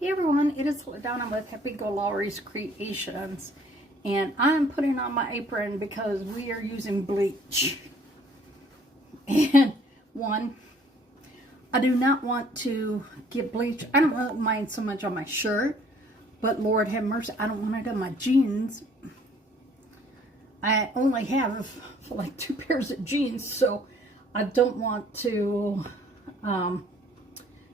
Hey everyone, it is LaDonna with Happy-go-Lowery's Creations, and I'm putting on my apron because we are using bleach. And one, I do not want to get bleach. I don't mind so much on my shirt, but Lord have mercy, I don't want it on my jeans. I only have like 2 pairs of jeans, so I don't want to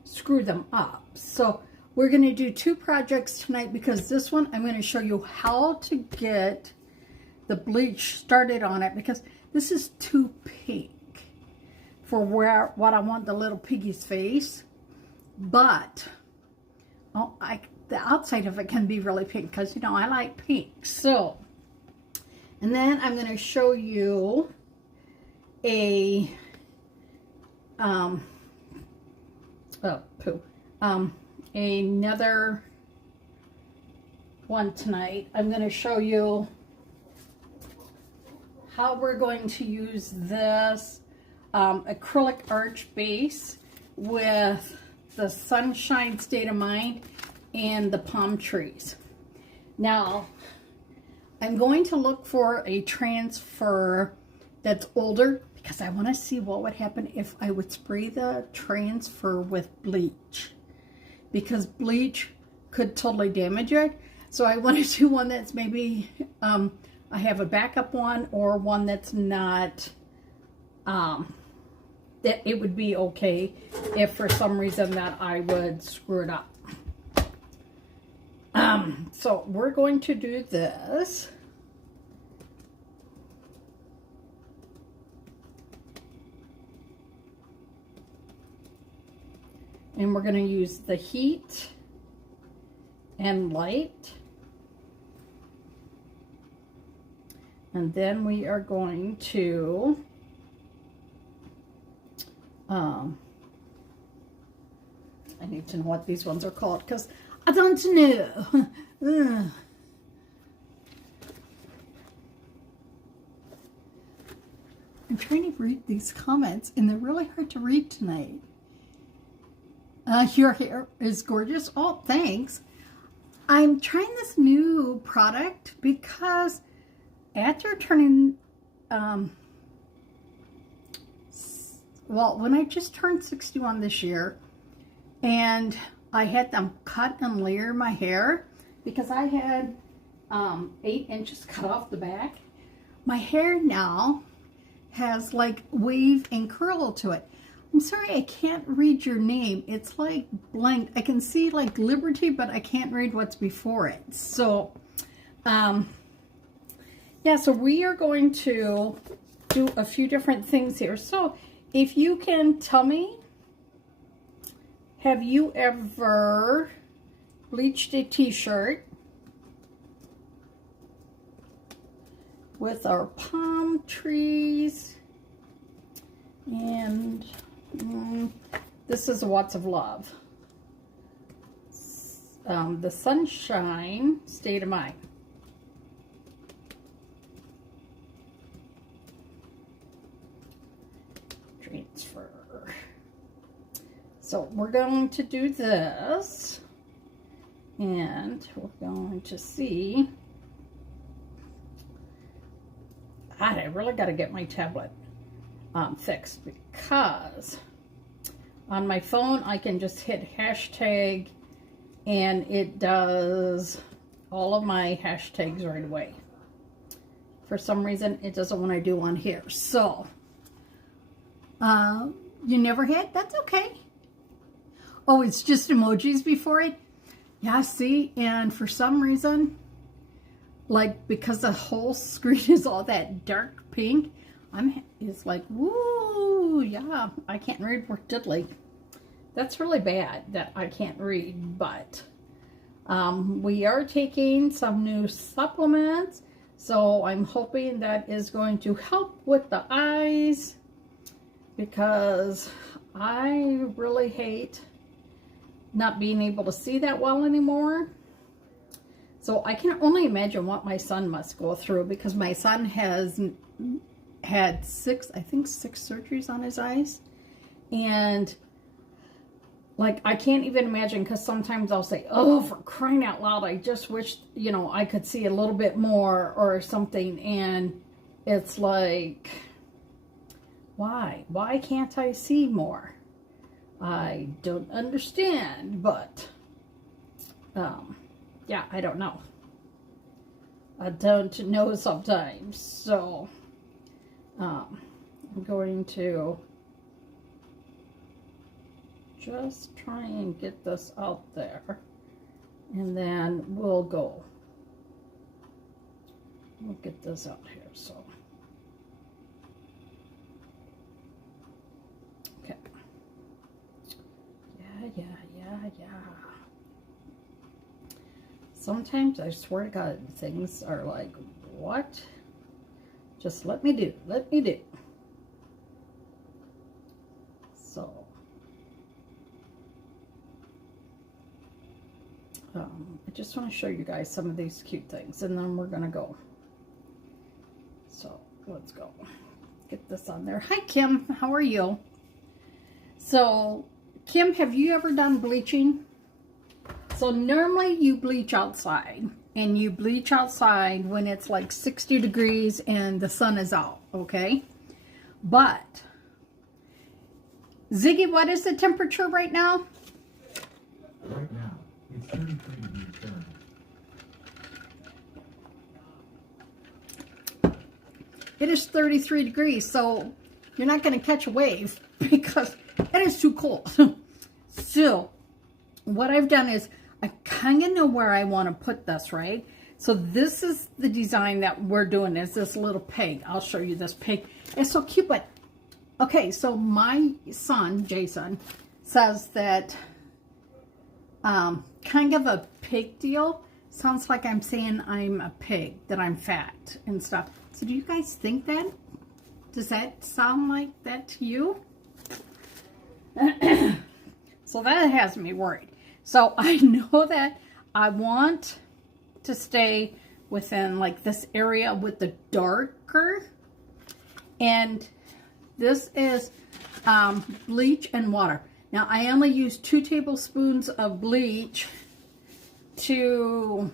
screw them up. So we're going to do 2 projects tonight because this one I'm going to show you how to get the bleach started on it because this is too pink for what I want the little piggy's face. But the outside of it can be really pink because, you know, I like pink. So, and then I'm going to show you another one tonight. I'm going to show you how we're going to use this acrylic arch base with the Sunshine State of Mind and the palm trees. Now, I'm going to look for a transfer that's older because I want to see what would happen if I would spray the transfer with bleach, because bleach could totally damage it. So I want to do one that's maybe, I have a backup one or one that's not, that it would be okay if for some reason that I would screw it up. So we're going to do this. And we're going to use the heat and light. And then we are going to I need to know what these ones are called because I don't know. I'm trying to read these comments and they're really hard to read tonight. Your hair is gorgeous. Oh, thanks. I'm trying this new product because after turning, well, when I just turned 61 this year, and I had them cut and layer my hair because I had 8 inches cut off the back. My hair now has like wave and curl to it. I'm sorry, I can't read your name. It's like blank. I can see like Liberty, but I can't read what's before it. So, yeah, so we are going to do a few different things here. So, if you can tell me, have you ever bleached a t-shirt with our palm trees and this is Watts of Love. The Sunshine State of Mind. Transfer. So we're going to do this and we're going to see. God, I really got to get my tablet fixed because on my phone I can just hit hashtag and it does all of my hashtags right away. For some reason it doesn't want to do one here. So you never hit? That's okay. Oh, it's just emojis before it? Yeah, see, and for some reason, like because the whole screen is all that dark pink, it's like, woo, yeah, I can't read for diddly. That's really bad that I can't read, but we are taking some new supplements, so I'm hoping that is going to help with the eyes because I really hate not being able to see that well anymore. So I can only imagine what my son must go through because my son has had 6 surgeries on his eyes. And like, I can't even imagine, because sometimes I'll say, oh, for crying out loud, I just wish, you know, I could see a little bit more or something. And it's like, why? Why can't I see more? I don't understand, but, yeah, I don't know. I don't know sometimes. So, I'm going to just try and get this out there, and then we'll get this out here. So okay, yeah. Sometimes I swear to God, things are like, what? Just let me do. So I just want to show you guys some of these cute things, and then we're gonna go. So let's go get this on there. Hi Kim, how are you? So Kim, have you ever done bleaching? So normally you bleach outside, and you bleach outside when it's like 60 degrees and the sun is out, okay? But Ziggy, what is the temperature right now? Right now, it's 33 degrees Fahrenheit. It is 33 degrees, so you're not going to catch a wave because it is too cold. So what I've done is I kind of know where I want to put this, right? So this is the design that we're doing, is this little pig. I'll show you this pig. It's so cute, but okay, so my son, Jason, says that kind of a pig deal sounds like I'm saying I'm a pig, that I'm fat and stuff. So do you guys think that? Does that sound like that to you? So that has me worried. So I know that I want to stay within like this area with the darker, and this is bleach and water. Now I only use 2 tablespoons of bleach to,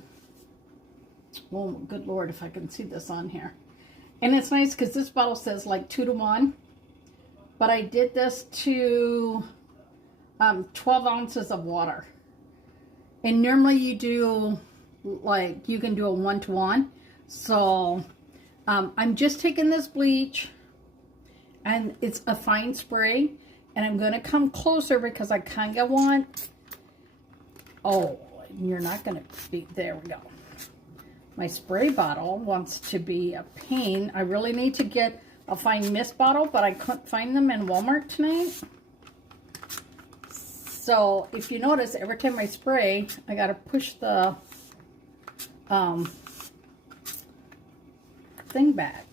oh good Lord, if I can see this on here. And it's nice because this bottle says like 2 to 1, but I did this to 12 ounces of water. And normally you do, like, you can do a 1 to 1. So I'm just taking this bleach, and it's a fine spray, and I'm going to come closer because I kind of want, oh, you're not going to be, there we go. My spray bottle wants to be a pain. I really need to get a fine mist bottle, but I couldn't find them in Walmart tonight. So if you notice, every time I spray, I got to push the thing back.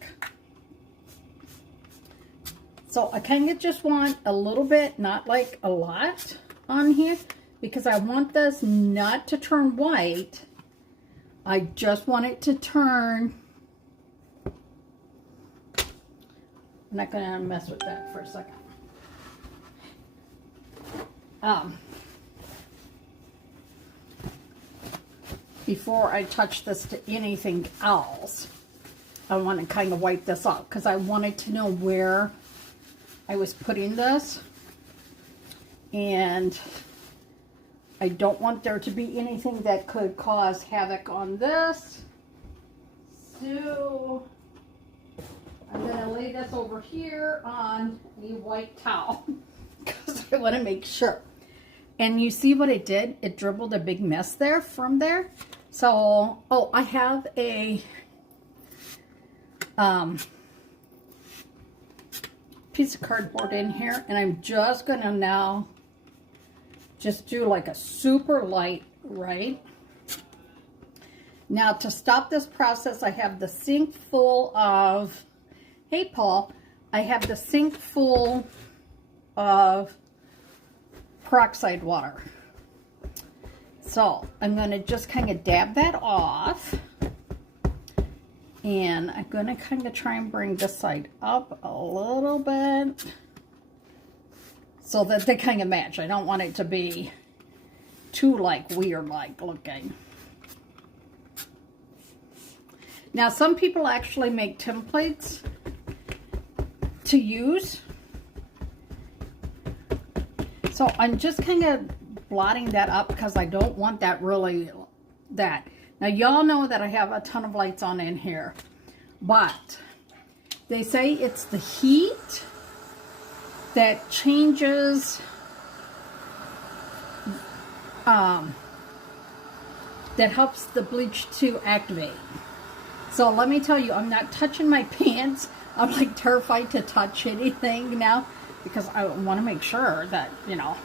So I kind of just want a little bit, not like a lot on here, because I want this not to turn white. I just want it to turn. I'm not going to mess with that for a second. Before I touch this to anything else, I want to kind of wipe this off because I wanted to know where I was putting this, and I don't want there to be anything that could cause havoc on this. So I'm going to lay this over here on a white towel because I want to make sure. And you see what it did? It dribbled a big mess there from there. So, oh, I have a piece of cardboard in here, and I'm just going to now just do like a super light, right? Now, to stop this process, I have the sink full of, hey, Paul, I have the sink full of peroxide water. So I'm going to just kind of dab that off, and I'm going to kind of try and bring this side up a little bit so that they kind of match. I don't want it to be too like weird like looking. Now some people actually make templates to use. So I'm just kind of blotting that up because I don't want that really that. Now y'all know that I have a ton of lights on in here, but they say it's the heat that changes that helps the bleach to activate. So let me tell you, I'm not touching my pants. I'm like terrified to touch anything now because I want to make sure that, you know.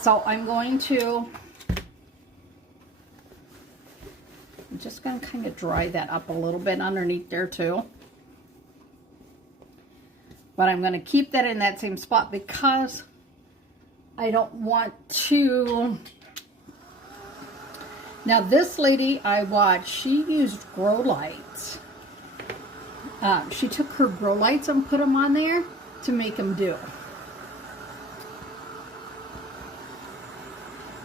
So I'm just going to kind of dry that up a little bit underneath there too. But I'm going to keep that in that same spot because I don't want to. Now this lady I watched, she used grow lights. She took her grow lights and put them on there to make them do.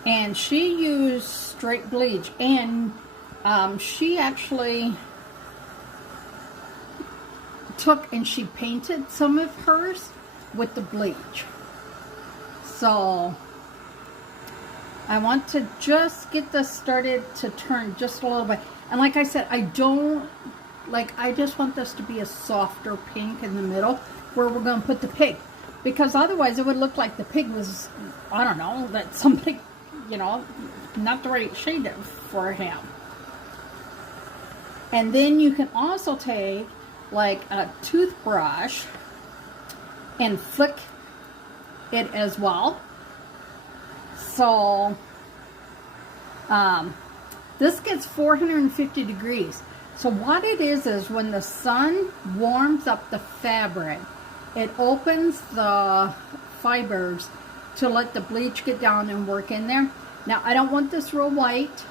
And she used straight bleach, and she actually took and she painted some of hers with the bleach. So I want to just get this started to turn just a little bit. And like I said, I just want this to be a softer pink in the middle where we're going to put the pig. Because otherwise it would look like the pig was, I don't know, that somebody, you know, not the right shade for him. And then you can also take like a toothbrush and flick it as well. So this gets 450 degrees. So what it is when the sun warms up the fabric, it opens the fibers to let the bleach get down and work in there. Now I don't want this real white,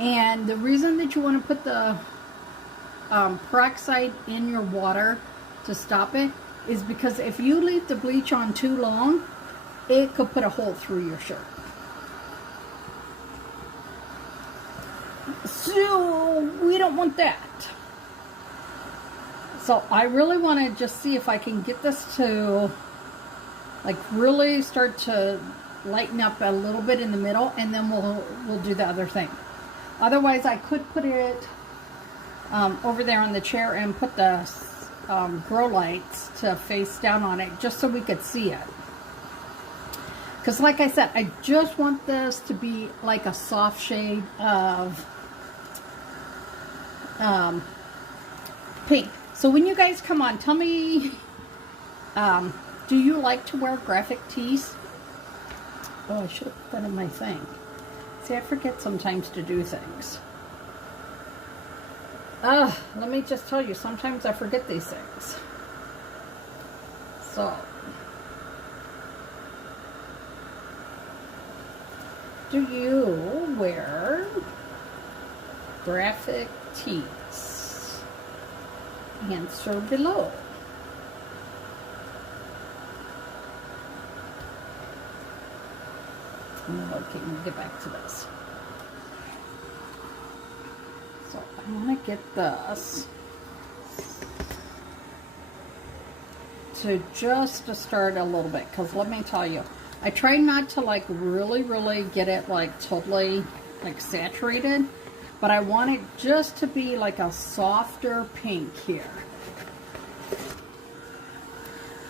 and the reason that you want to put the peroxide in your water to stop it is because if you leave the bleach on too long, it could put a hole through your shirt. So we don't want that. So I really want to just see if I can get this to like really start to lighten up a little bit in the middle, and then we'll do the other thing. Otherwise I could put it over there on the chair and put the grow lights to face down on it just so we could see it. Because like I said, I just want this to be like a soft shade of pink. So when you guys come on, tell me, do you like to wear graphic tees? Oh, I should have put that in my thing. See, I forget sometimes to do things. Let me just tell you, sometimes I forget these things. So, do you wear graphic tees? Answer below. Okay, we'll get back to this. So I want to get this to just to start a little bit, because let me tell you, I try not to like really get it like totally like saturated, but I want it just to be like a softer pink here.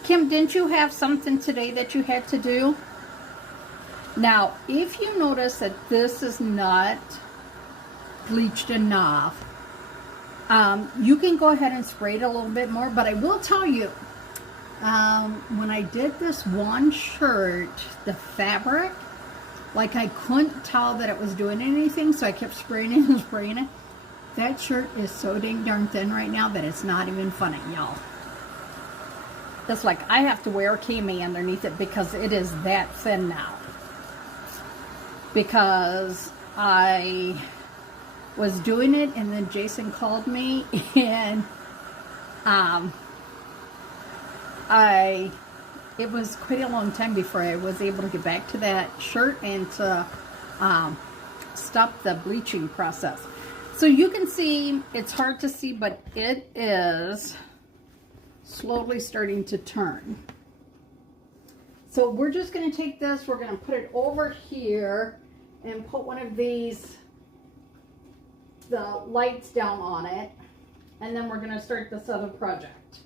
Kim, didn't you have something today that you had to do? Now, if you notice that this is not bleached enough, you can go ahead and spray it a little bit more, but I will tell you, when I did this one shirt, the fabric, like I couldn't tell that it was doing anything, so I kept spraying it and spraying it. That shirt is so dang darn thin right now that it's not even funny, y'all. It's like I have to wear a cami underneath it because it is that thin now. Because I was doing it and then Jason called me and I it was quite a long time before I was able to get back to that shirt and to stop the bleaching process. So you can see, it's hard to see, but it is slowly starting to turn. So we're just going to take this, we're going to put it over here and put one of these, the lights down on it, and then we're going to start this other project.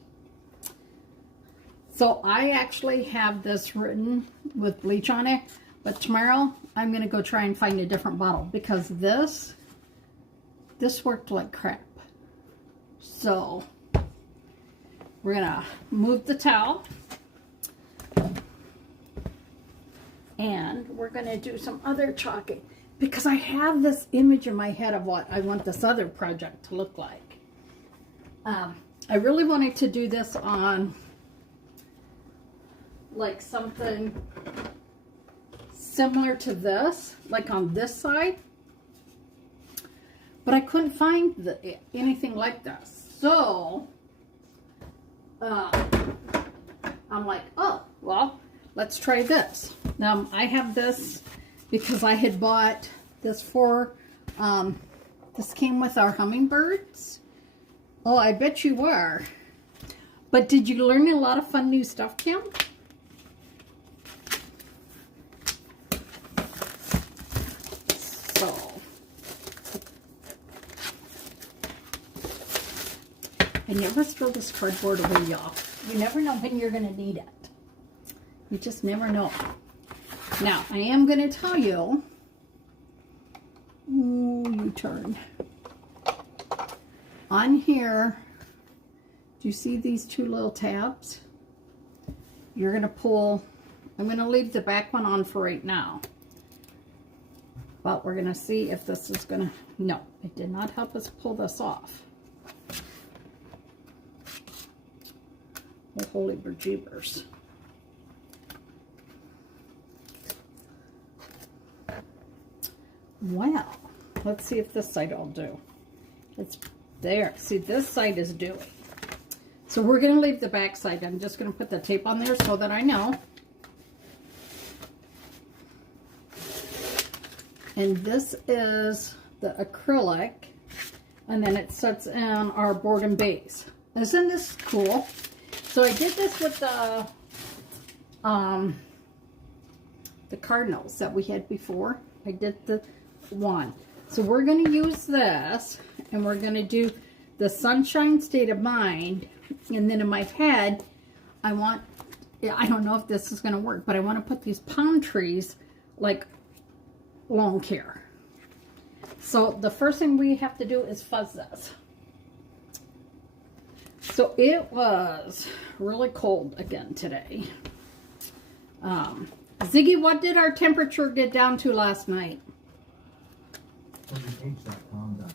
So I actually have this written with bleach on it, but tomorrow I'm going to go try and find a different bottle because this worked like crap. So we're going to move the towel and we're going to do some other chalking because I have this image in my head of what I want this other project to look like. I really wanted to do this on like something similar to this, like on this side, but I couldn't find anything like this. So I'm like, oh, well, let's try this. Now I have this because I had bought this for, this came with our hummingbirds. Oh, I bet you were. But did you learn a lot of fun new stuff, Kim? So, I never throw this cardboard away, y'all. You never know when you're going to need it. You just never know. Now, I am going to tell you. Ooh, you turn. On here, do you see these two little tabs? You're going to pull, I'm going to leave the back one on for right now. But we're going to see if this is going to, no, it did not help us pull this off. Oh, holy bejeebers. Well, let's see if this side will do. It's there. See, this side is doing. So we're going to leave the back side. I'm just going to put the tape on there so that I know. And this is the acrylic. And then it sets in our board and base. Isn't this cool? So I did this with the cardinals that we had before. I did the one. So we're going to use this, and we're going to do the sunshine state of mind. And then in my head, I don't know if this is going to work, but I want to put these palm trees like lawn care. So the first thing we have to do is fuzz this. So it was really cold again today. Ziggy, what did our temperature get down to last night? H.com.au.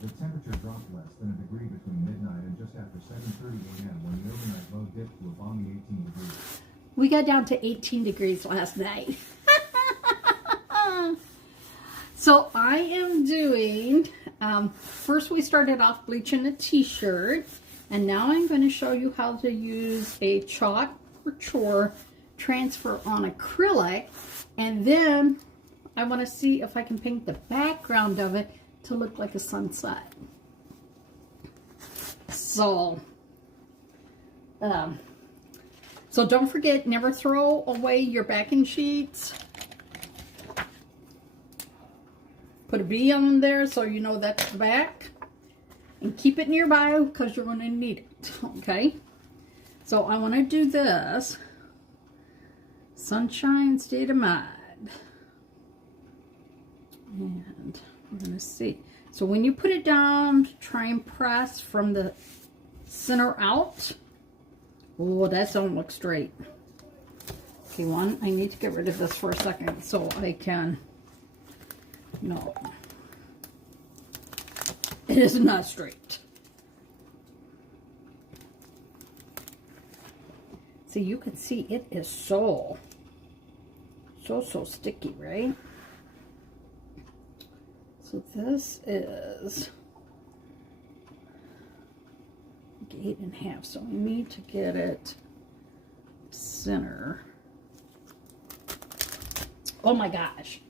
The temperature dropped less than a degree between midnight and just after 7:30 a.m. when the overnight low dipped to a balmy 18 degrees. We got down to 18 degrees last night. So I am doing, first we started off bleaching a t-shirt, and now I'm going to show you how to use a chalk or chore transfer on acrylic, and then I want to see if I can paint the background of it to look like a sunset. So don't forget, never throw away your backing sheets. Put a B on there so you know that's the back. And keep it nearby because you're going to need it. Okay? So I want to do this. Sunshine state of mind. And we're going to see. So when you put it down, try and press from the center out. Oh, that don't look straight. Okay, I need to get rid of this for a second so I can... No, it is not straight. So you can see it is so sticky, right? So this is 8 1/2. So we need to get it center. Oh my gosh.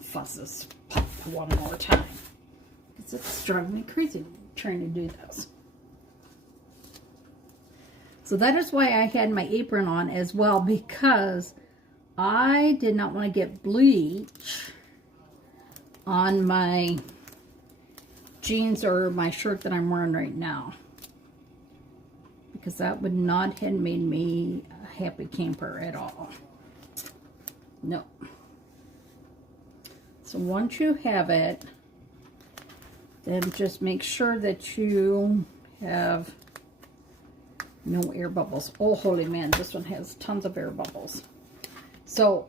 Fuss this pop one more time. Because it's driving me crazy trying to do this. So that is why I had my apron on as well, because I did not want to get bleach on my jeans or my shirt that I'm wearing right now, because that would not have made me a happy camper at all. No. So once you have it, then just make sure that you have no air bubbles. Oh, holy man, this one has tons of air bubbles. So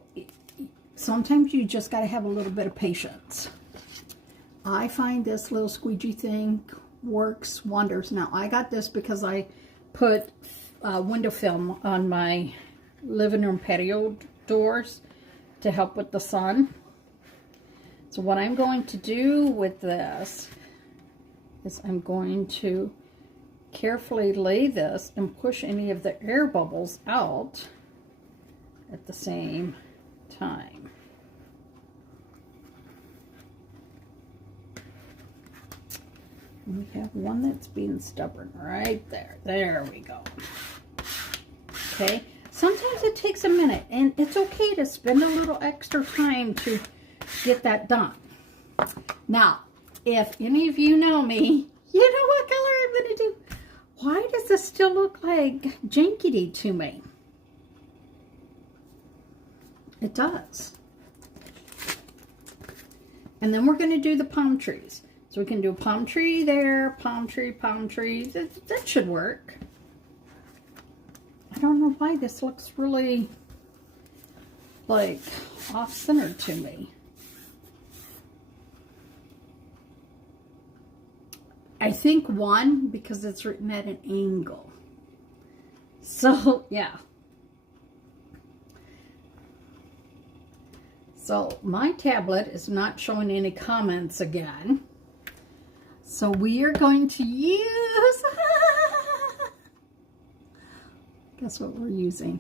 sometimes you just got to have a little bit of patience. I find this little squeegee thing works wonders. Now, I got this because I put window film on my living room patio doors to help with the sun. So what I'm going to do with this is I'm going to carefully lay this and push any of the air bubbles out at the same time. And we have one that's being stubborn right there. There we go. Okay. Sometimes it takes a minute, and it's okay to spend a little extra time to get that done. Now, if any of you know me, you know what color I'm going to do. Why does this still look like jankety to me? It does. And then we're going to do the palm trees. So we can do a palm tree there, palm tree, palm tree. That should work. I don't know why this looks really like off-center to me. I think one, because it's written at an angle. So, yeah. So, my tablet is not showing any comments again. So, we are going to use... Guess what we're using?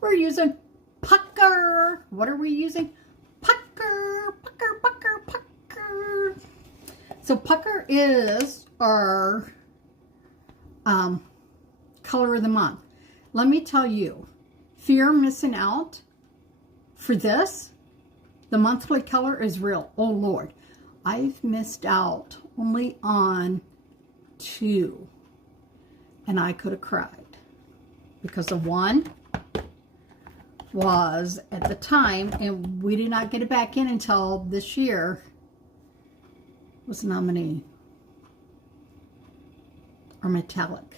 We're using pucker. What are we using? Pucker, pucker, pucker, pucker. So pucker is our color of the month. Let me tell you, fear of missing out for this, the monthly color is real. Oh Lord, I've missed out only on 2. And I could have cried, because the one was at the time, and we did not get it back in until this year, was nominee or metallic.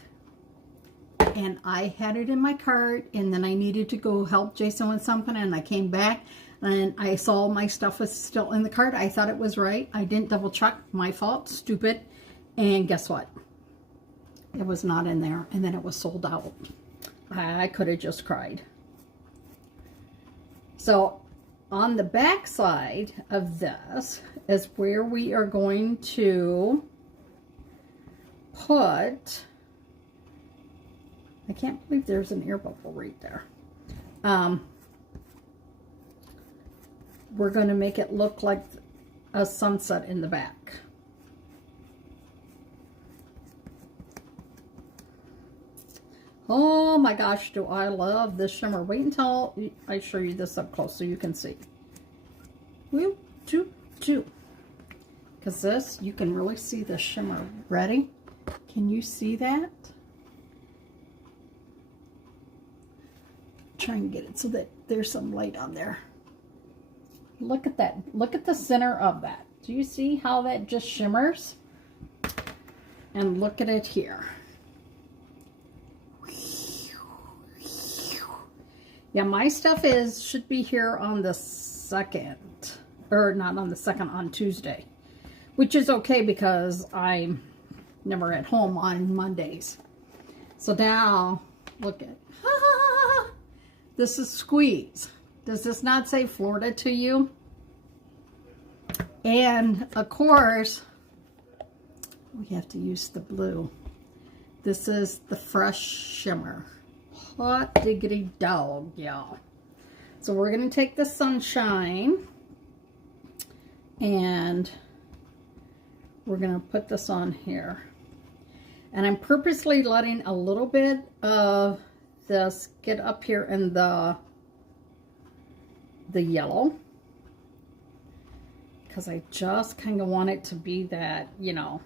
And I had it in my cart, and then I needed to go help Jason with something, and I came back and I saw my stuff was still in the cart. I thought it was right. I didn't double check. My fault. Stupid. And guess what? It was not in there, and then it was sold out. I could have just cried. So on the back side of this is where we are going to put, I can't believe there's an air bubble right there. We're going to make it look like a sunset in the back. Oh my gosh, do I love this shimmer. Wait until I show you this up close so you can see. Whoop, two. Because this, you can really see the shimmer. Ready? Can you see that? Try and get it so that there's some light on there. Look at that. Look at the center of that. Do you see how that just shimmers? And look at it here. Yeah, my stuff should be here on the 2nd, or not on the 2nd, on Tuesday, which is okay because I'm never at home on Mondays. So now, look at, this is squeeze. Does this not say Florida to you? And of course, we have to use the blue. This is the Fresh Shimmer. Hot diggity dog, y'all. So we're going to take the Sunshine and we're going to put this on here. And I'm purposely letting a little bit of this get up here in the yellow, because I just kind of want it to be that, you know.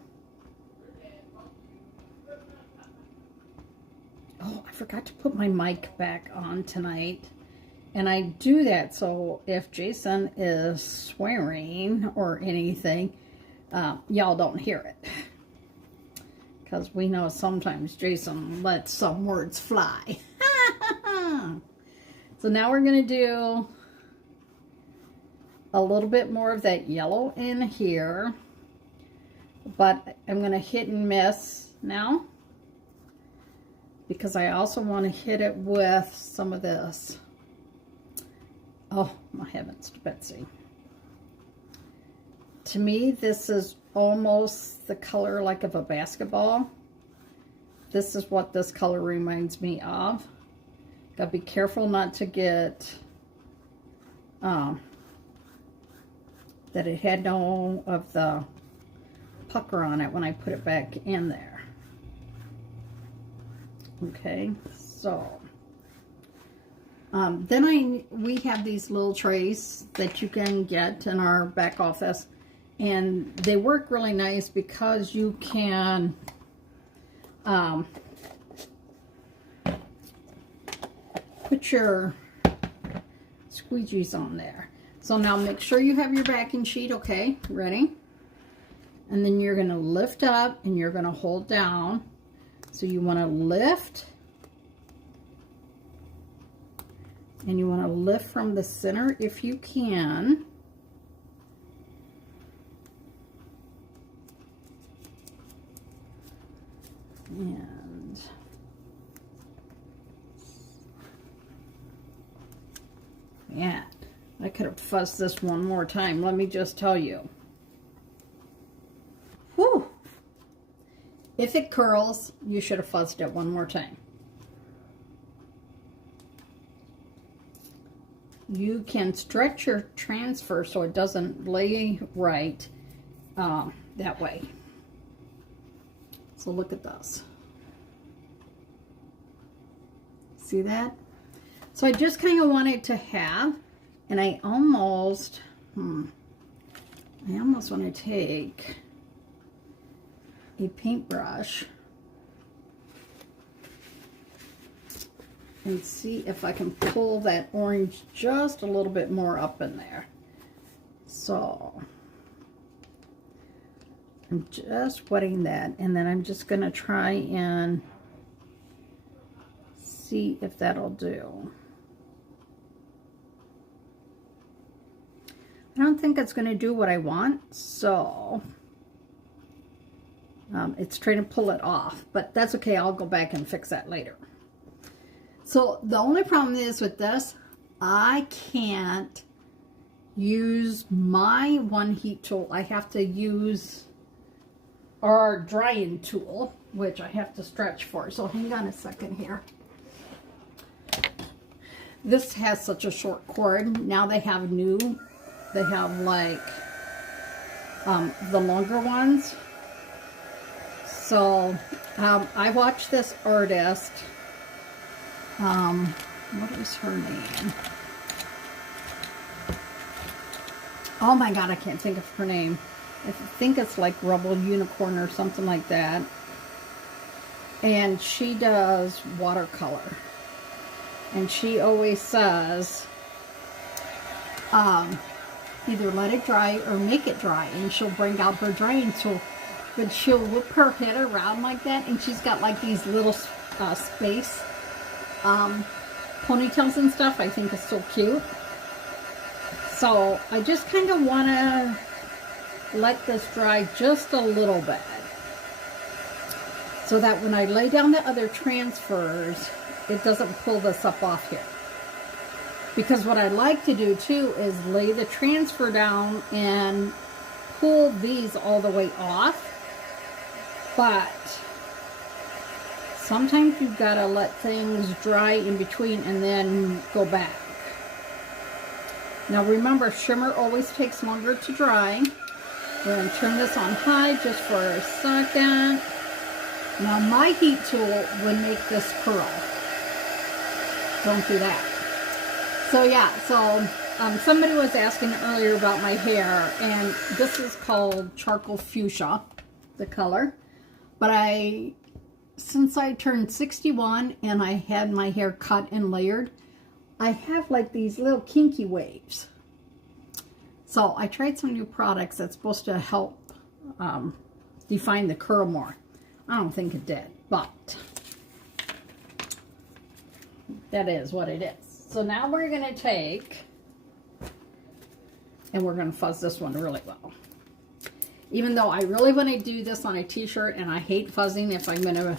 Oh, I forgot to put my mic back on tonight. And I do that so if Jason is swearing or anything, y'all don't hear it. Because we know sometimes Jason lets some words fly. So now we're going to do a little bit more of that yellow in here. But I'm going to hit and miss now, because I also want to hit it with some of this. Oh, my heavens to Betsy. To me, this is almost the color like of a basketball. This is what this color reminds me of. Gotta be careful not to get that it had no of the pucker on it when I put it back in there. Okay, so then we have these little trays that you can get in our back office, and they work really nice because you can put your squeegees on there. So now make sure you have your backing sheet, okay, ready? And then you're going to lift up and you're going to hold down. So you want to lift, and you want to lift from the center if you can. And yeah, I could have fussed this one more time. Let me just tell you. Whew. If it curls, you should have fuzzed it one more time. You can stretch your transfer so it doesn't lay right that way. So look at this. See that? So I just kind of wanted to have, and I almost want to take a paintbrush and see if I can pull that orange just a little bit more up in there. So I'm just wetting that, and then I'm just going to try and see if that'll do. I don't think it's going to do what I want, so it's trying to pull it off, but that's okay. I'll go back and fix that later. So the only problem is with this, I can't use my one heat tool. I have to use our drying tool, which I have to stretch for. So hang on a second here. This has such a short cord. Now they have like the longer ones. So I watched this artist. What is her name? Oh my god, I can't think of her name. I think it's like Rebel Unicorn or something like that. And she does watercolor. And she always says, either let it dry or make it dry. And she'll bring out her drying tool. But she'll whip her head around like that. And she's got like these little space ponytails and stuff. I think is so cute. So I just kind of want to let this dry just a little bit, so that when I lay down the other transfers, it doesn't pull this up off here. Because what I like to do too is lay the transfer down and pull these all the way off, but sometimes you've got to let things dry in between and then go back. Now remember, shimmer always takes longer to dry. We're going to turn this on high just for a second. Now my heat tool would make this curl. Don't do that. So yeah, somebody was asking earlier about my hair, and this is called charcoal fuchsia, the color. But since I turned 61 and I had my hair cut and layered, I have like these little kinky waves. So I tried some new products that's supposed to help define the curl more. I don't think it did, but that is what it is. So now we're going to take, and we're going to fuzz this one really well. Even though I really want to do this on a t-shirt, and I hate fuzzing if I'm going to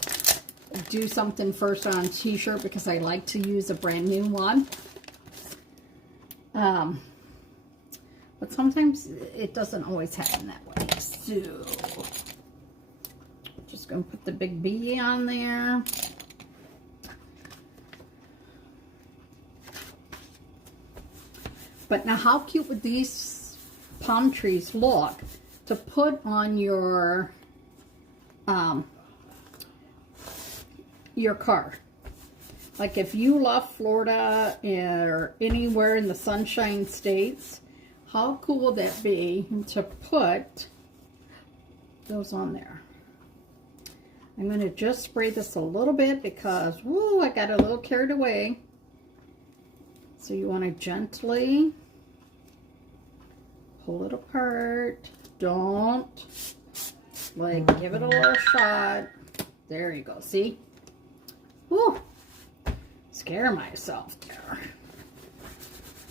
do something first on a t-shirt because I like to use a brand new one. But sometimes it doesn't always happen that way. So, just going to put the big B on there. But now how cute would these palm trees look to put on your car? Like if you love Florida or anywhere in the Sunshine States, how cool would that be to put those on there? I'm going to just spray this a little bit because, woo, I got a little carried away. So you want to gently pull it apart. Don't, like, give it a little shot. There you go. See? Woo! Scare myself there.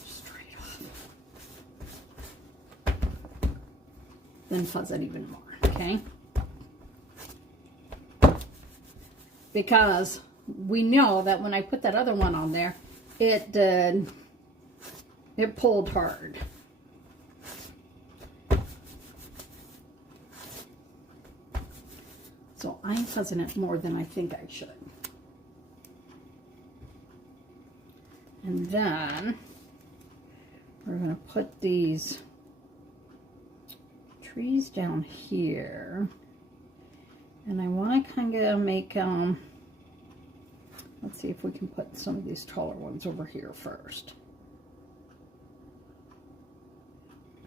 Straight off. Then fuzz it even more, okay? Because we know that when I put that other one on there, it pulled hard. So I'm fuzzing it more than I think I should. And then we're going to put these trees down here. And I want to kind of make, let's see if we can put some of these taller ones over here first.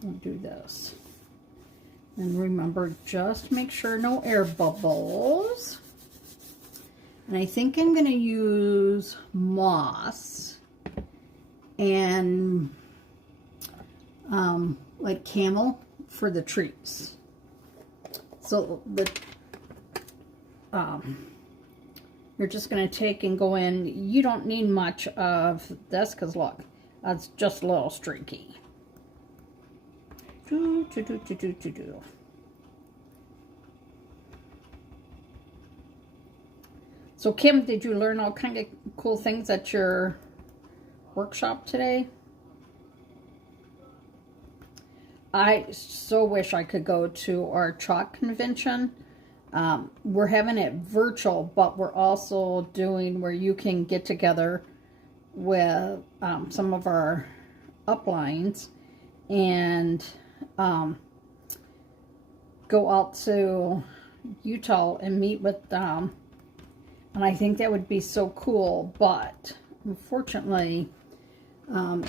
We'll do this. And remember, just make sure no air bubbles. And I think I'm going to use moss and like camel for the trees. So the you're just going to take and go in. You don't need much of this because look, that's just a little streaky. So Kim, did you learn all kind of cool things at your workshop today? I so wish I could go to our chalk convention. We're having it virtual, but we're also doing where you can get together with some of our uplines and go out to Utah and meet with them. And I think that would be so cool, but unfortunately,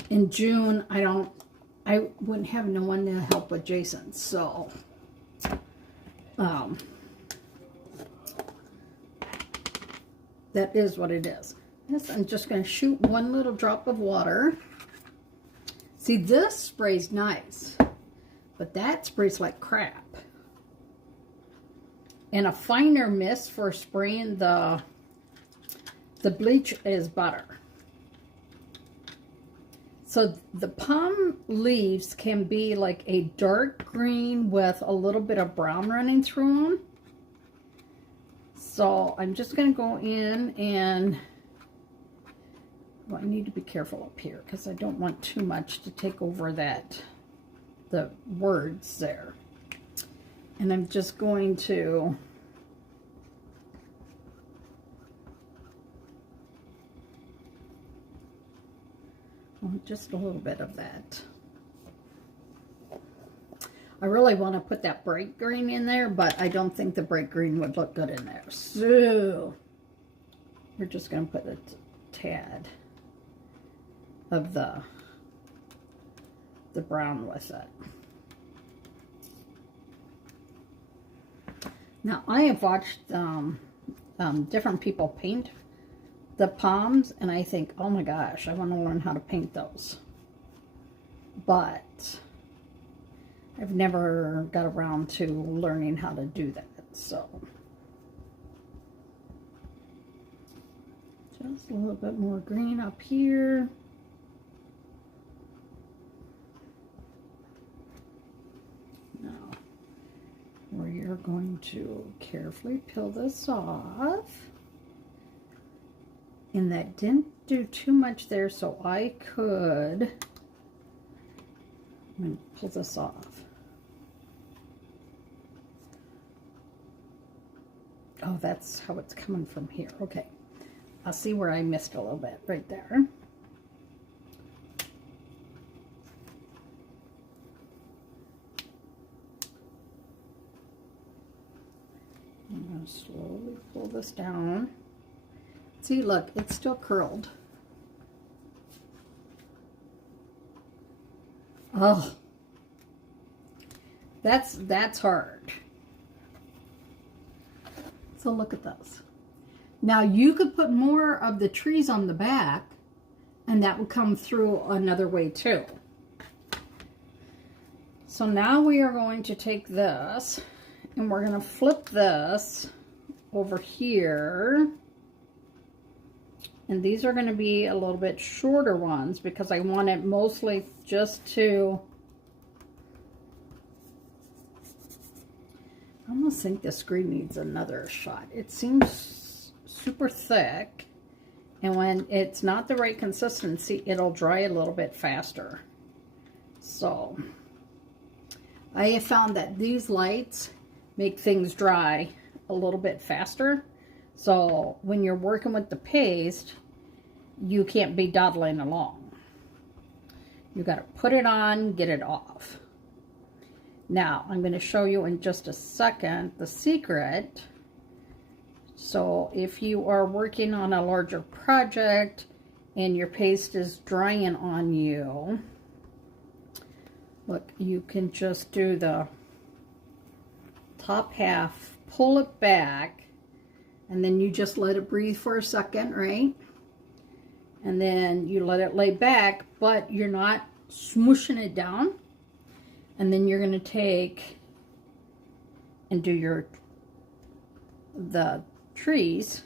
in June, I wouldn't have no one to help with Jason, so that is what it is. Yes, I'm just going to shoot one little drop of water. See, this spray's nice, but that sprays like crap. And a finer mist for spraying the bleach is better. So the palm leaves can be like a dark green with a little bit of brown running through them. So I'm just going to go in and, well, I need to be careful up here because I don't want too much to take over the words there. And I'm just going to just a little bit of that. I really want to put that bright green in there, but I don't think the bright green would look good in there. So we're just going to put a tad of the brown with it. Now, I have watched different people paint the palms, and I think, oh my gosh, I want to learn how to paint those. But I've never got around to learning how to do that, so. Just a little bit more green up here. Now, we are going to carefully peel this off. And that didn't do too much there, so I could, I'm going to pull this off. Oh, that's how it's coming from here. Okay. I'll see where I missed a little bit right there. I'm going to slowly pull this down. See, look, it's still curled. Oh, that's hard. So look at this. Now you could put more of the trees on the back, and that would come through another way too. So now we are going to take this, and we're going to flip this over here. And these are going to be a little bit shorter ones because I want it mostly just to, I almost think this green needs another shot. It seems super thick, and when it's not the right consistency, it'll dry a little bit faster. So I have found that these lights make things dry a little bit faster. So when you're working with the paste, you can't be dawdling along. You got to put it on, get it off. Now, I'm going to show you in just a second the secret. So if you are working on a larger project and your paste is drying on you, look, you can just do the top half, pull it back, and then you just let it breathe for a second, right? And then you let it lay back, but you're not smooshing it down. And then you're going to take and do the trees.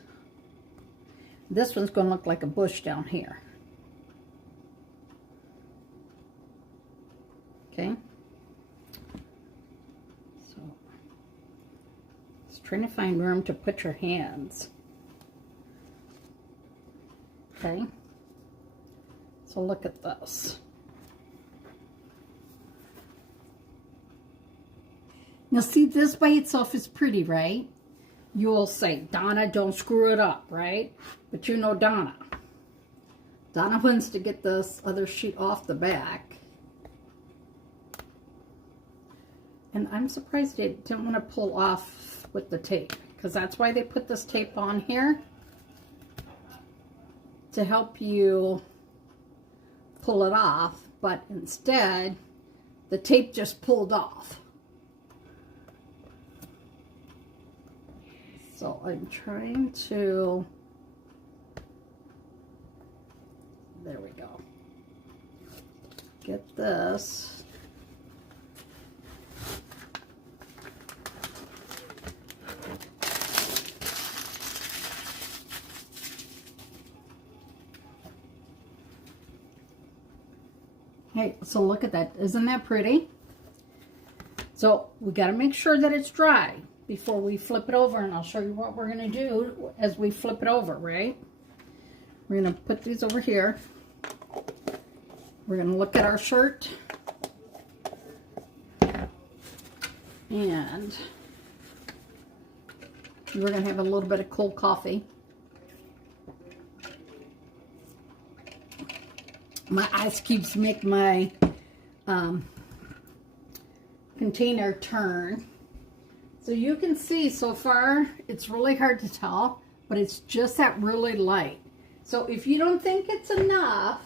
This one's going to look like a bush down here. Okay? So, just trying to find room to put your hands. Okay? So look at this. Now see, this by itself is pretty, right? You'll say, Donna, don't screw it up, right? But you know Donna. Donna wants to get this other sheet off the back. And I'm surprised they didn't want to pull off with the tape, because that's why they put this tape on here, to help you pull it off, but instead the tape just pulled off. So I'm trying to, there we go, get this. Hey, so look at that. Isn't that pretty? So we got to make sure that it's dry before we flip it over, and I'll show you what we're going to do as we flip it over, right? We're going to put these over here. We're going to look at our shirt. And we're going to have a little bit of cold coffee. My ice cubes make my container turn. So you can see so far, it's really hard to tell, but it's just that really light. So if you don't think it's enough,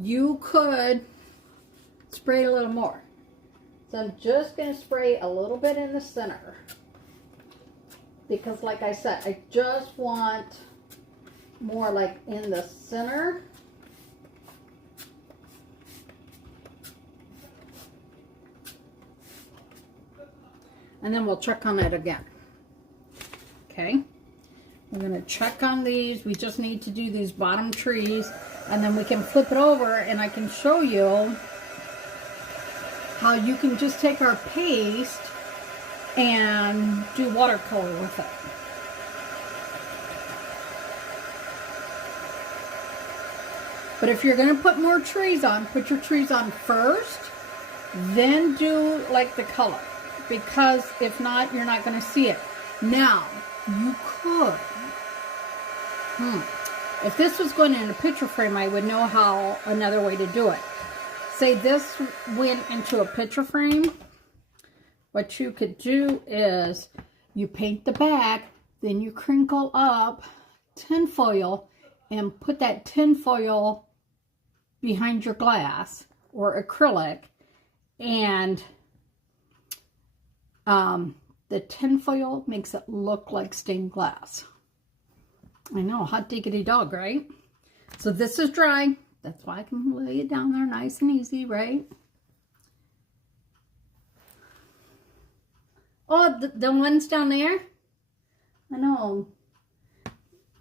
you could spray a little more. So I'm just going to spray a little bit in the center. Because like I said, I just want more like in the center. And then we'll check on it again. Okay. We're going to check on these. We just need to do these bottom trees. And then we can flip it over and I can show you how you can just take our paste and do watercolor with it. But if you're going to put more trees on, put your trees on first, then do like the color. Because if not, you're not going to see it. Now, you could. If this was going in a picture frame, I would know how another way to do it. Say this went into a picture frame. What you could do is you paint the back, then you crinkle up tin foil and put that tin foil behind your glass or acrylic, and the tin foil makes it look like stained glass. I know, hot diggity dog, right? So this is dry. That's why I can lay it down there nice and easy, right? Oh, the ones down there? I know.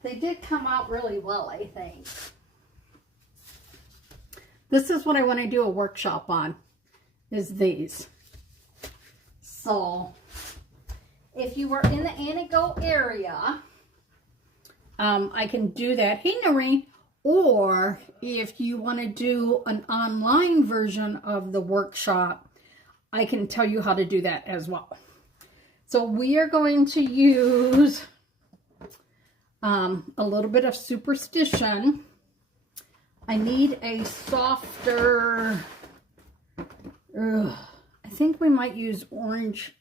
They did come out really well, I think. This is what I want to do a workshop on, is these. So, if you were in the Antigo area, I can do that. Hey, Noreen. Or if you want to do an online version of the workshop, I can tell you how to do that as well. So we are going to use a little bit of Superstition. I need a softer, I think we might use Orange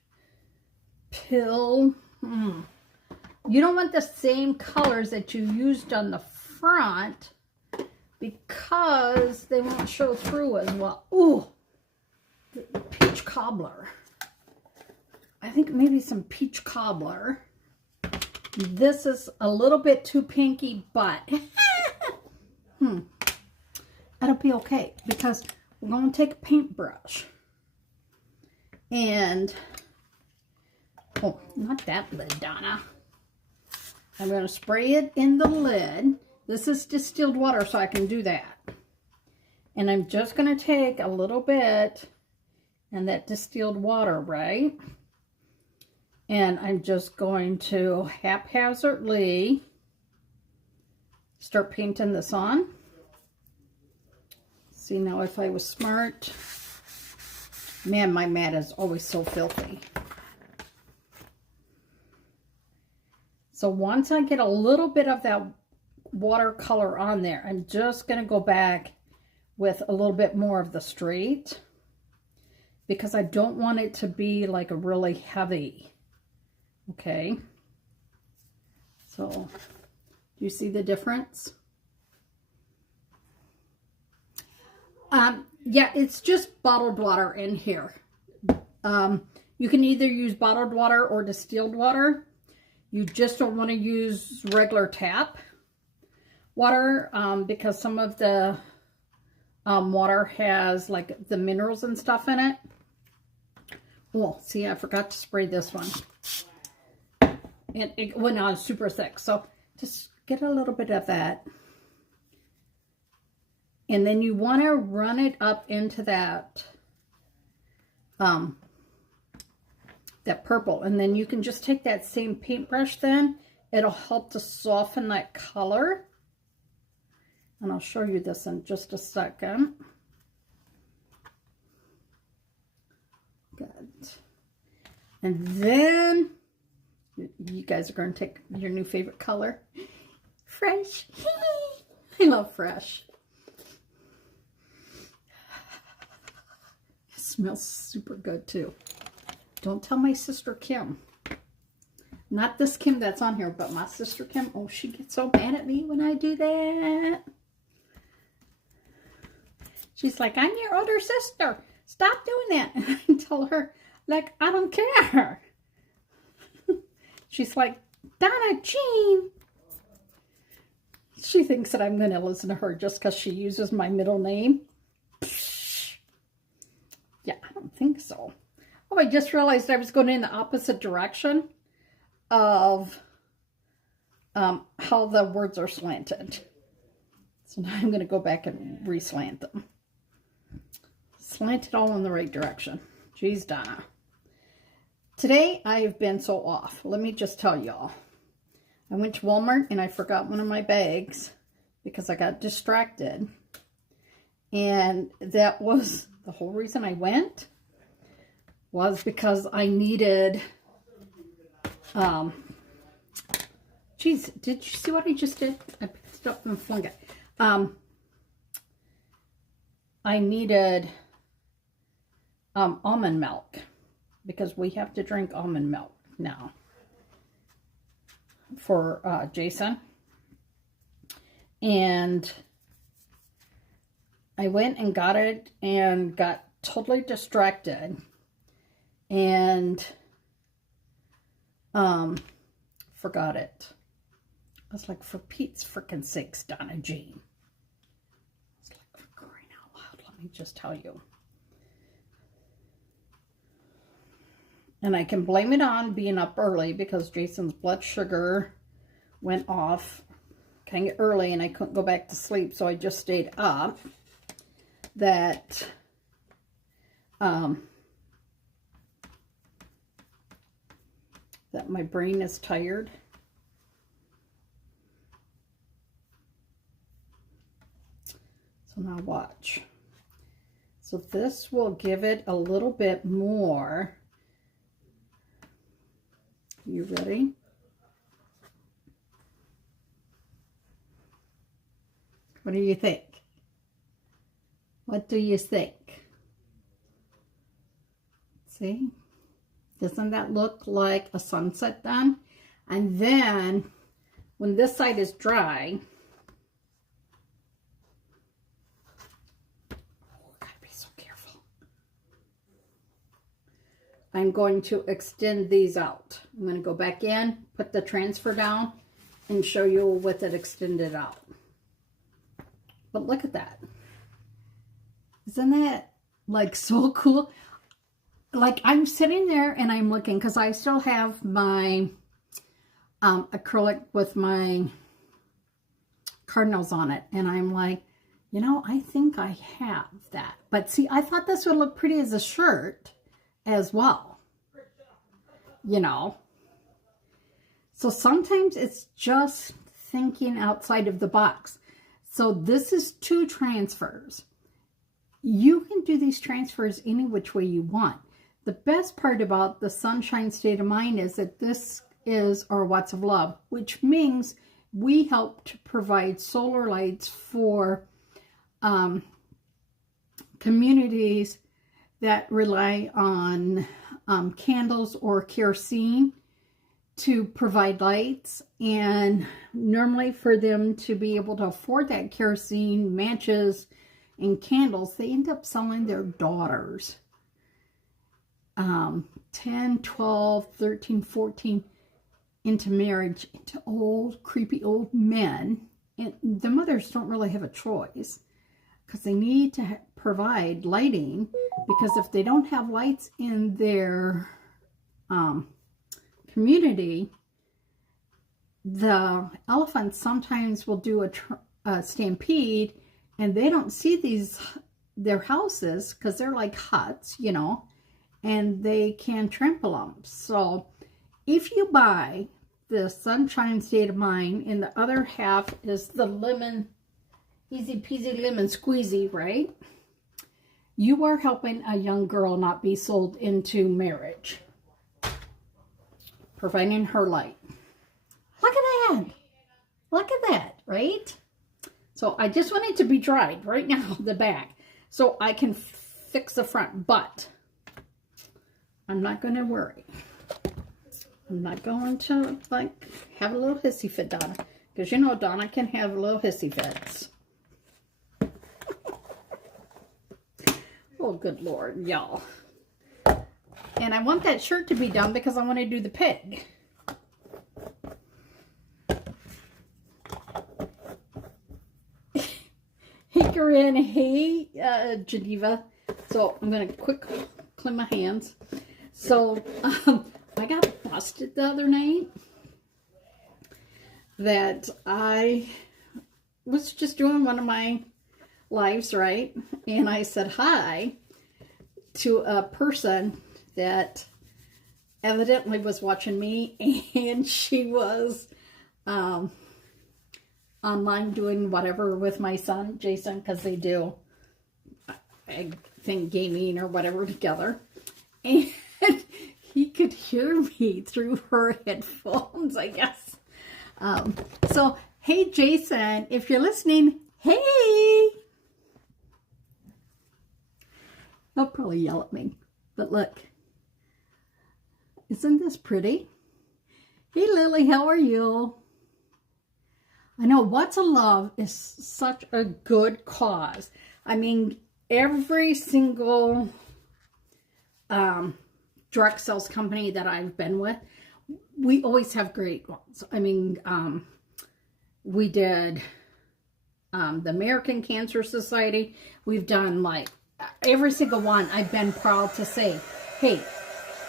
Pill. You don't want the same colors that you used on the front because they won't show through as well. Ooh, the peach cobbler. I think maybe some peach cobbler. This is a little bit too pinky, but that'll be okay because we're going to take a paintbrush and, oh, not that lid, Donna. I'm going to spray it in the lid. This is distilled water, so I can do that. And I'm just going to take a little bit and that distilled water, right? And I'm just going to haphazardly start painting this on. See, now if I was smart, man, my mat is always so filthy. So once I get a little bit of that watercolor on there, I'm just going to go back with a little bit more of the straight because I don't want it to be like a really heavy. Okay. So, do you see the difference? Yeah, it's just bottled water in here. You can either use bottled water or distilled water. You just don't want to use regular tap water because some of the water has like the minerals and stuff in it. Oh, see, I forgot to spray this one. And it went on super thick. So just get a little bit of that. And then you want to run it up into that that purple. And then you can just take that same paintbrush then. It'll help to soften that color. And I'll show you this in just a second. Good. And then you guys are going to take your new favorite color. Fresh. I love fresh. Smells super good too. Don't tell my sister Kim. Not this Kim that's on here, but my sister Kim. Oh, she gets so mad at me when I do that. She's like, I'm your older sister. Stop doing that. And I tell her, like, I don't care. She's like, Donna Jean. She thinks that I'm going to listen to her just because she uses my middle name. Yeah, I don't think so. Oh, I just realized I was going in the opposite direction of how the words are slanted. So now I'm going to go back and reslant them. Slant it all in the right direction. Jeez, Donna. Today, I have been so off. Let me just tell y'all. I went to Walmart and I forgot one of my bags because I got distracted. And that was the whole reason I went, was because I needed, geez, did you see what I just did? I picked it up and flung it. I needed almond milk because we have to drink almond milk now for Jason. And I went and got it and got totally distracted and forgot it. I was like, for Pete's frickin' sakes, Donna Jean. It's like, for crying out loud, let me just tell you. And I can blame it on being up early because Jason's blood sugar went off kind of early and I couldn't go back to sleep, so I just stayed up. That my brain is tired. So now watch. So this will give it a little bit more. You ready? What do you think? What do you think? See? Doesn't that look like a sunset then? And then, when this side is dry, gotta be so careful. I'm going to extend these out. I'm going to go back in, put the transfer down, and show you with it extended out. But look at that. Isn't that like so cool? Like I'm sitting there and I'm looking because I still have my acrylic with my cardinals on it. And I'm like, you know, I think I have that. But see, I thought this would look pretty as a shirt as well. You know. So sometimes it's just thinking outside of the box. So this is 2 transfers. You can do these transfers any which way you want. The best part about the Sunshine State of Mind is that this is our Watts of Love, which means we help to provide solar lights for communities that rely on candles or kerosene to provide lights. And normally for them to be able to afford that kerosene, matches, and candles, they end up selling their daughters. 10, 12, 13, 14 into marriage, into old, creepy old men. And the mothers don't really have a choice because they need to provide lighting, because if they don't have lights in their community, the elephants sometimes will do a stampede and they don't see their houses because they're like huts, you know, and they can trample them. So if you buy the Sunshine State of Mind and the other half is the lemon, easy peasy lemon squeezy, right? You are helping a young girl not be sold into marriage. Providing her light. Look at that. Look at that, right? So I just want it to be dried right now, the back, so I can fix the front, but I'm not going to worry. I'm not going to, like, have a little hissy fit, Donna. Because, you know, Donna can have little hissy fits. Oh, good Lord, y'all. And I want that shirt to be done because I want to do the pig. Hey, Corinne. Hey, Geneva. So, I'm going to quick clean my hands. So, I got busted the other night that I was just doing one of my lives, right? And I said hi to a person that evidently was watching me, and she was online doing whatever with my son, Jason, because they do, I think, gaming or whatever together. And he could hear me through her headphones, I guess. So, hey, Jason, if you're listening, hey! He'll probably yell at me. But look, isn't this pretty? Hey, Lily, how are you? I know What's a Love is such a good cause. I mean, every single direct sales company that I've been with, we always have great ones. I mean, we did the American Cancer Society. We've done, like, every single one. I've been proud to say, hey,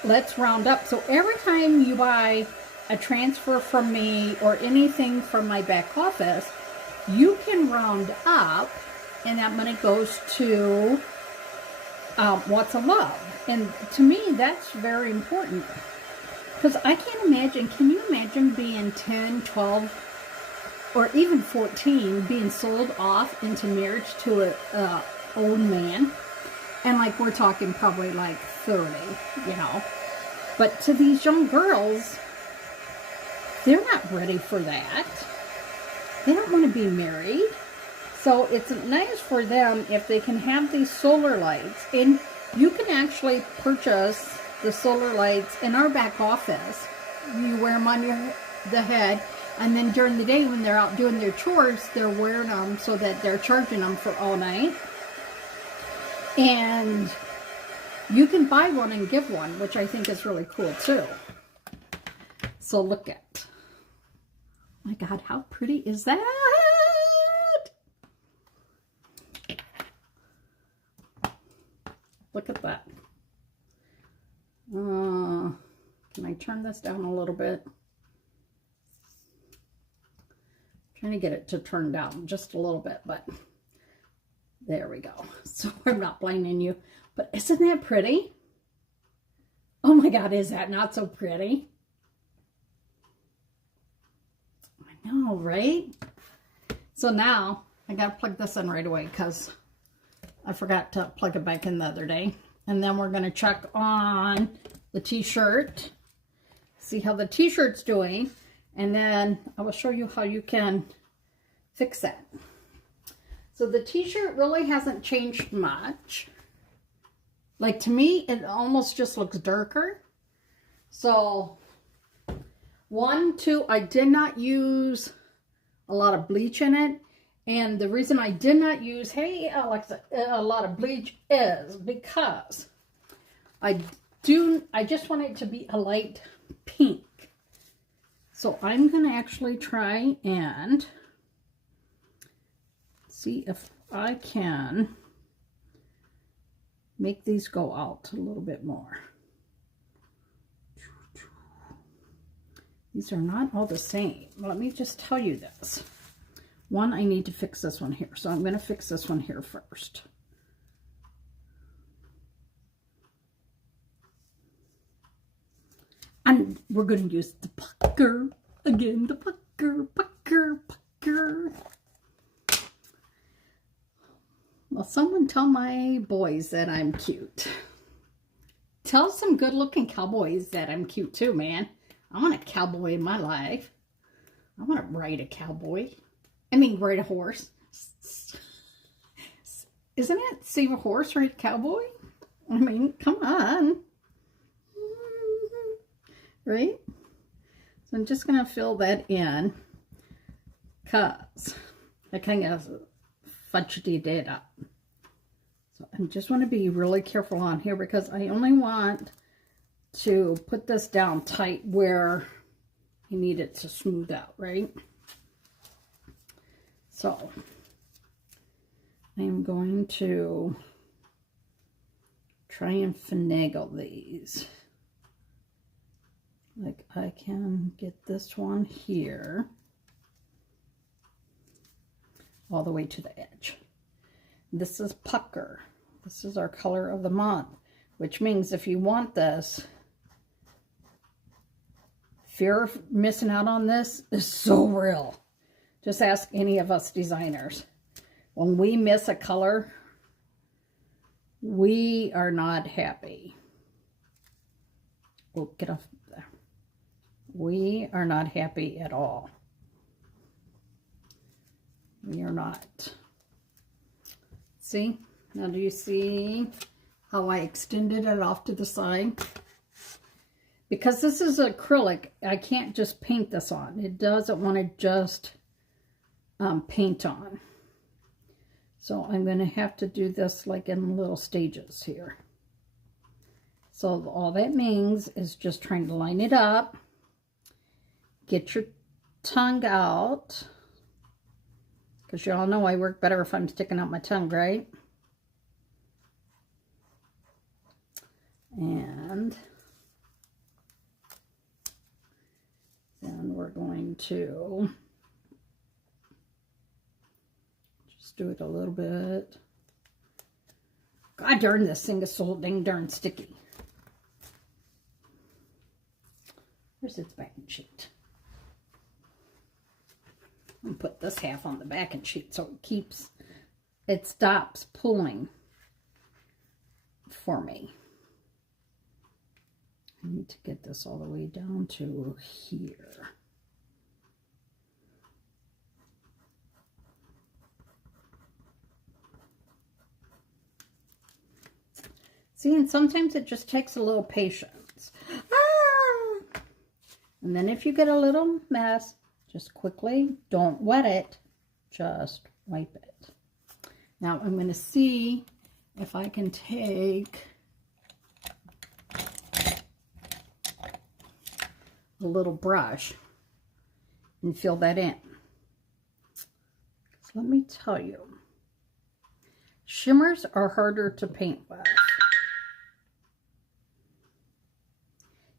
let's round up. So every time you buy a transfer from me or anything from my back office, you can round up, and that money goes to What's a Love. And to me, that's very important. Because I can't imagine, can you imagine being 10, 12, or even 14, being sold off into marriage to a old man? And, like, we're talking probably like 30, you know. But to these young girls, they're not ready for that. They don't want to be married. So it's nice for them if they can have these solar lights. And you can actually purchase the solar lights in our back office. You wear them on the head. And then during the day when they're out doing their chores, they're wearing them so that they're charging them for all night. And you can buy one and give one, which I think is really cool too. So look at, my God, how pretty is that? Look at that. Can I turn this down a little bit? I'm trying to get it to turn down just a little bit, but there we go. So I'm not blinding you. But isn't that pretty? Oh my God, is that not so pretty? I know, right? So now I got to plug this in right away because I forgot to plug it back in the other day. And then we're going to check on the t-shirt, see how the t-shirt's doing, and then I will show you how you can fix that. So the t-shirt really hasn't changed much. Like, to me, it almost just looks darker. So 1, 2, I did not use a lot of bleach in it. And the reason I did not use, hey Alexa, a lot of bleach is because I just want it to be a light pink. So I'm going to actually try and see if I can make these go out a little bit more. These are not all the same. Let me just tell you this. One, I need to fix this one here. So I'm going to fix this one here first. And we're going to use the pucker again. The pucker, pucker, pucker. Well, someone tell my boys that I'm cute. Tell some good-looking cowboys that I'm cute too, man. I want a cowboy in my life. I want to ride a cowboy. I mean, ride a horse. Isn't it save a horse, ride a cowboy? I mean, come on. Right? So I'm just going to fill that in because I kind of fudged it up. So I just want to be really careful on here because I only want to put this down tight where you need it to smooth out, right? So I'm going to try and finagle these. Like I can get this one here all the way to the edge. This is pucker. This is our color of the month, which means if you want this, fear of missing out on this is so real. Just ask any of us designers. When we miss a color, we are not happy. Oh, get off there. We are not happy at all. We are not. See? Now do you see how I extended it off to the side? Because this is acrylic, I can't just paint this on. It doesn't want to just paint on. So I'm going to have to do this like in little stages here. So all that means is just trying to line it up. Get your tongue out. Because you all know I work better if I'm sticking out my tongue, right? And then we're going to just do it a little bit. God darn, this thing is so dang darn sticky. Where's its backing sheet? I'm gonna put this half on the backing sheet so it stops pulling for me. I need to get this all the way down to here. See, and sometimes it just takes a little patience. Ah! And then if you get a little mess, just quickly, don't wet it, just wipe it. Now I'm going to see if I can take a little brush and fill that in. So let me tell you, shimmers are harder to paint with.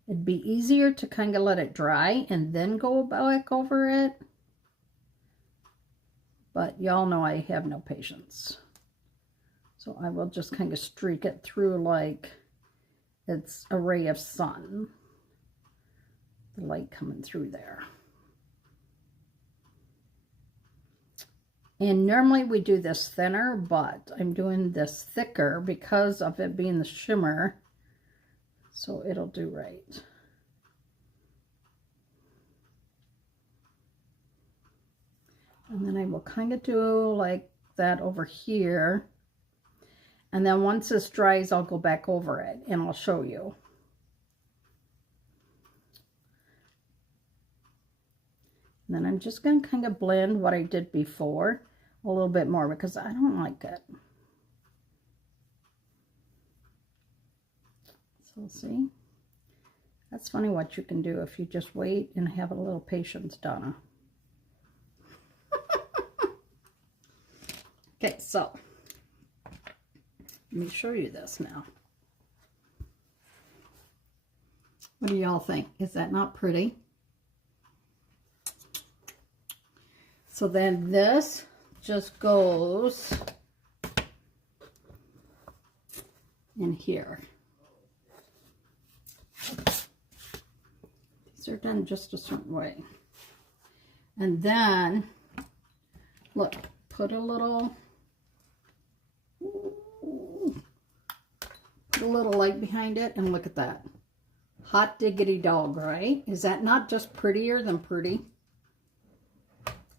It'd be easier to kind of let it dry and then go back over it. But y'all know I have no patience. So I will just kind of streak it through like it's a ray of sun. The light coming through there. And normally we do this thinner, but I'm doing this thicker because of it being the shimmer. So it'll do right. And then I will kind of do like that over here. And then once this dries, I'll go back over it and I'll show you. And then I'm just going to kind of blend what I did before a little bit more because I don't like it. So see, that's funny what you can do if you just wait and have a little patience, Donna. Okay, so let me show you this now. What do y'all think? Is that not pretty? So then this just goes in here. These are done just a certain way. And then, look, put a little light behind it, and look at that. Hot diggity dog, right? Is that not just prettier than pretty?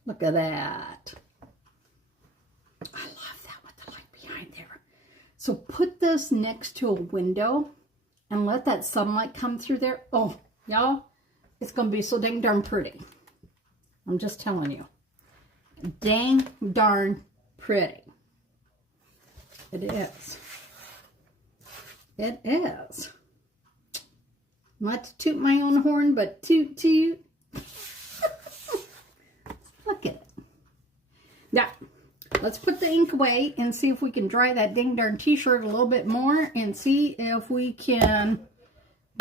Look at that. I love that with the light behind there. So put this next to a window and let that sunlight come through there. Oh, y'all, it's going to be so dang darn pretty. I'm just telling you. Dang darn pretty. It is. It is. Not to toot my own horn, but toot toot. Look at it. Now, let's put the ink away and see if we can dry that dang darn t-shirt a little bit more and see if we can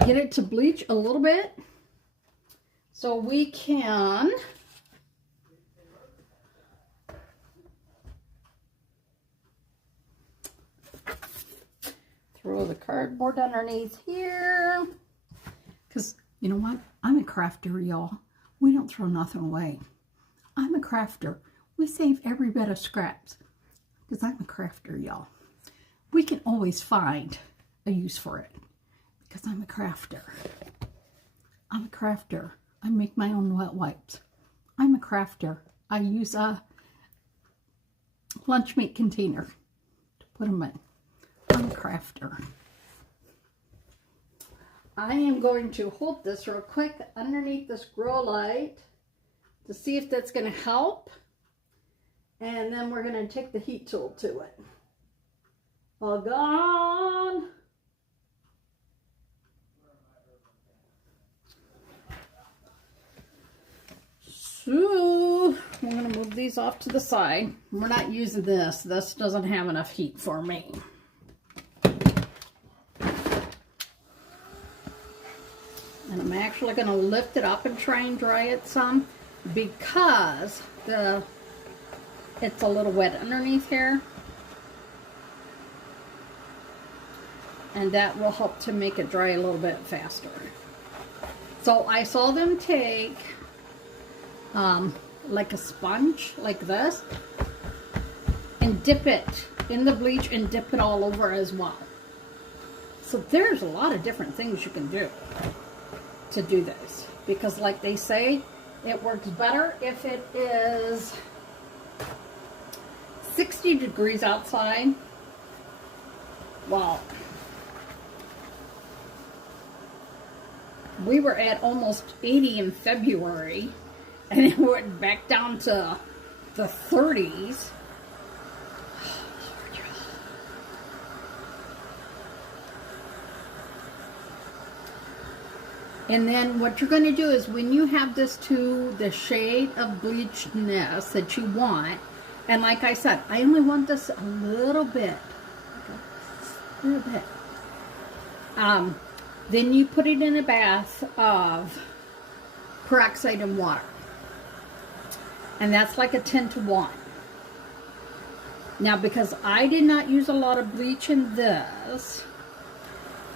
get it to bleach a little bit so we can throw the cardboard underneath here. Because, you know what? I'm a crafter, y'all. We don't throw nothing away. I'm a crafter. We save every bit of scraps. Because I'm a crafter, y'all. We can always find a use for it. Because I'm a crafter. I'm a crafter. I make my own wet wipes. I'm a crafter. I use a lunch meat container to put them in. I'm a crafter. I am going to hold this real quick underneath this grow light to see if that's going to help. And then we're going to take the heat tool to it. All gone. So we're going to move these off to the side. We're not using this. This doesn't have enough heat for me. And I'm actually going to lift it up and try and dry it some because it's a little wet underneath here. And that will help to make it dry a little bit faster. So I saw them take like a sponge like this and dip it in the bleach and dip it all over as well. So there's a lot of different things you can do to do this, because like they say, it works better if it is 60 degrees outside. Wow. We were at almost 80 in February, and it went back down to the 30s. And then what you're going to do is when you have this to the shade of bleachedness that you want, and like I said, I only want this a little bit. Okay. A little bit. Then you put it in a bath of peroxide and water. And that's like a 10-to-1. Now, because I did not use a lot of bleach in this,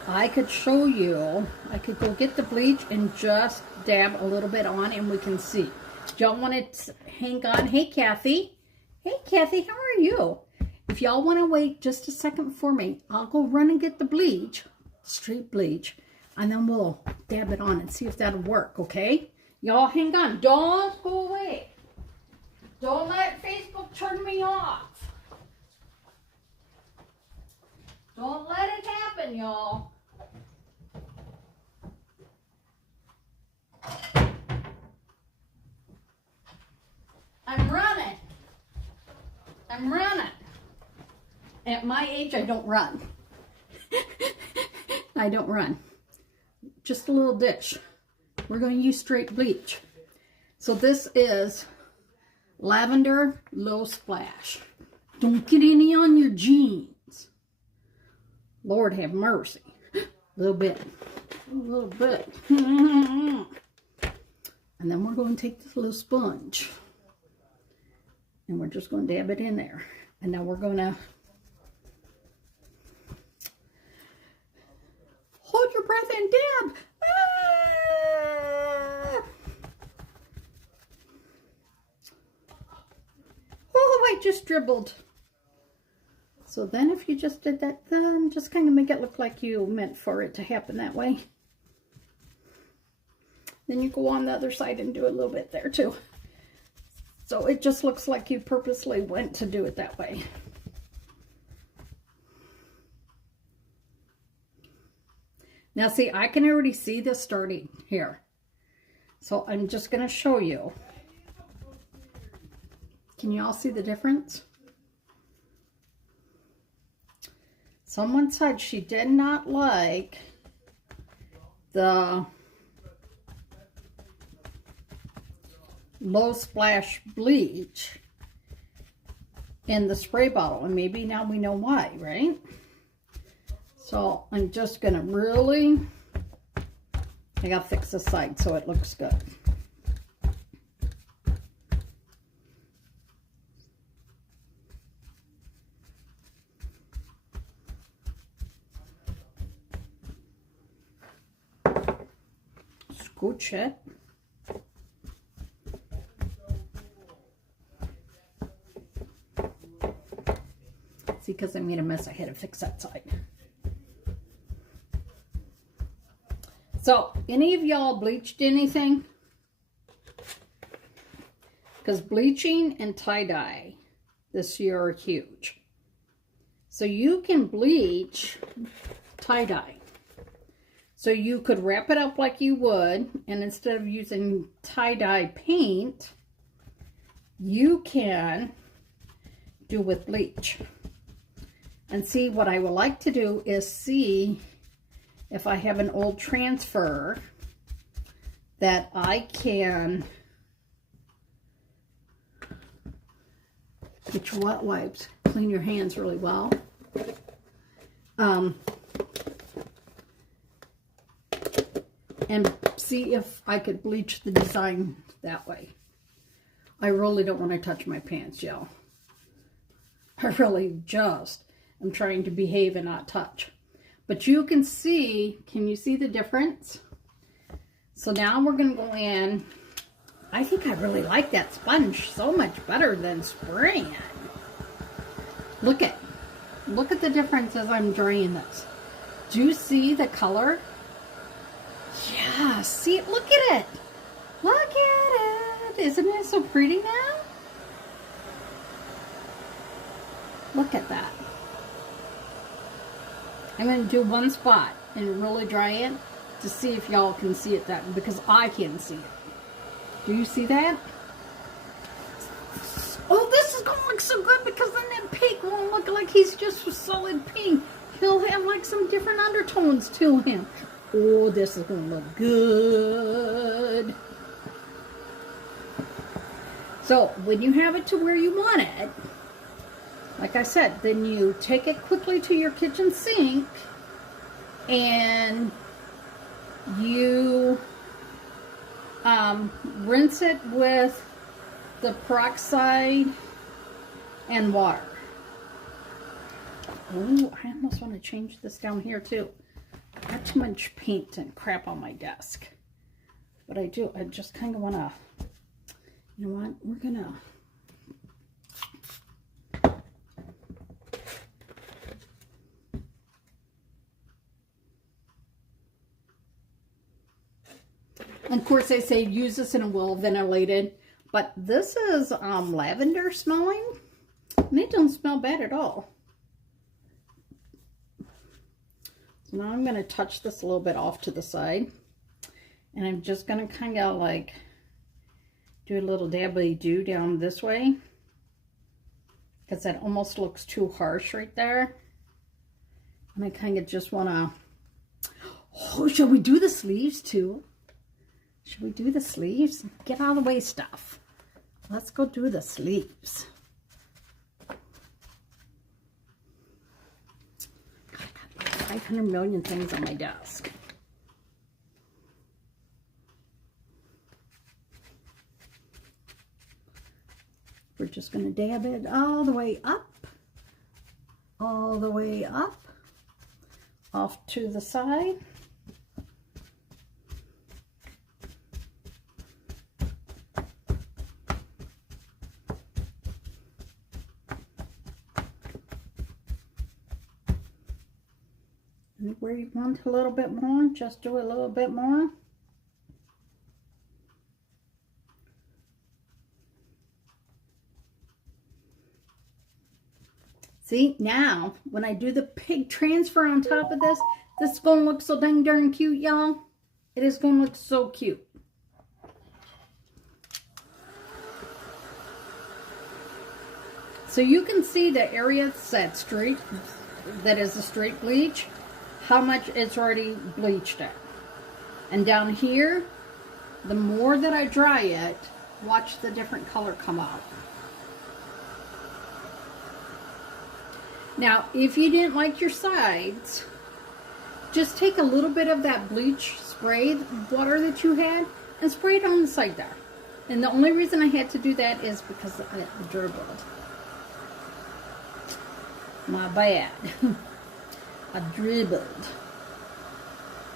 I could show you, I could go get the bleach and just dab a little bit on and we can see. Do y'all want to hang on? Hey, Kathy. Hey, Kathy, how are you? If y'all want to wait just a second for me, I'll go run and get the bleach, straight bleach, and then we'll dab it on and see if that'll work, okay? Y'all hang on. Don't go away. Don't let Facebook turn me off. Don't let it happen, y'all. I'm running. I'm running. At my age, I don't run. I don't run. Just a little dish. We're going to use straight bleach. So this is lavender low splash. Don't get any on your jeans. Lord have mercy. A little bit. A little bit. And then we're going to take this little sponge. And we're just going to dab it in there. And now we're going to hold your breath and dab. Ah! Oh, I just dribbled. So then if you just did that, then just kind of make it look like you meant for it to happen that way. Then you go on the other side and do a little bit there too. So it just looks like you purposely went to do it that way. Now see, I can already see this starting here. So I'm just going to show you. Can you all see the difference? Someone said she did not like the low splash bleach in the spray bottle, and maybe now we know why, right? So I'm just gonna I gotta fix this side so it looks good. Scooch it. See, because I made a mess, I had to fix that side. So, any of y'all bleached anything? Because bleaching and tie-dye this year are huge. So you can bleach tie-dye. So you could wrap it up like you would, and instead of using tie-dye paint, you can do with bleach. And see, what I would like to do is see if I have an old transfer that I can get your wet wipes, clean your hands really well. And see if I could bleach the design that way. I really don't want to touch my pants, y'all. I really just am trying to behave and not touch. But you can see, can you see the difference? So now we're going to go in. I think I really like that sponge so much better than spraying. Look at the difference as I'm drying this. Do you see the color? Yeah, see, look at it. Look at it. Isn't it so pretty now? Look at that. I'm going to do one spot and really dry it to see if y'all can see it that, because I can see it. Do you see that? Oh, this is going to look so good because then that pink won't look like he's just a solid pink. He'll have like some different undertones to him. Oh, this is going to look good. So, when you have it to where you want it, like I said, then you take it quickly to your kitchen sink and you rinse it with the peroxide and water. Oh, I almost want to change this down here too. I got too much paint and crap on my desk. But I just kind of want to, you know what, we're going to of course, they say use this in a well-ventilated, but this is lavender smelling, and it don't smell bad at all. So now I'm going to touch this a little bit off to the side, and I'm just going to kind of like do a little dabby-do down this way, because that almost looks too harsh right there. And I kind of just want to, oh, shall we do the sleeves too? Should we do the sleeves? Get out of the way stuff. Let's go do the sleeves. God, I got like 500 million things on my desk. We're just going to dab it all the way up. All the way up. Off to the side. Where you want a little bit more, just do a little bit more. See, now when I do the pig transfer on top of this, This is going to look so dang darn cute, y'all. It is going to look so cute. So you can see the area that's straight, that is a straight bleach, how much it's already bleached at. And down here, the more that I dry it, watch the different color come out. Now, if you didn't like your sides, just take a little bit of that bleach spray water that you had and spray it on the side there. And the only reason I had to do that is because I dribbled. My bad. I dribbled.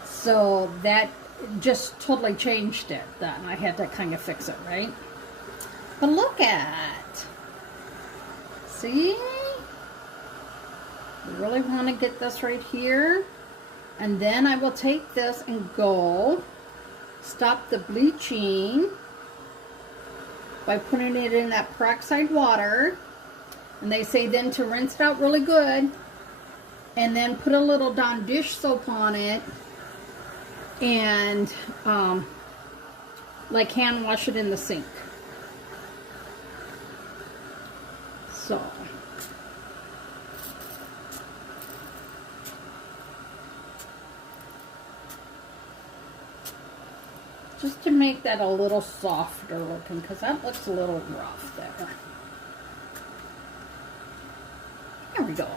So that just totally changed it then. I had to kind of fix it, right? But look at. See? You really want to get this right here. And then I will take this and go stop the bleaching by putting it in that peroxide water. And they say then to rinse it out really good. And then put a little Dawn dish soap on it. And like hand wash it in the sink. So. Just to make that a little softer looking, because that looks a little rough there. There we go.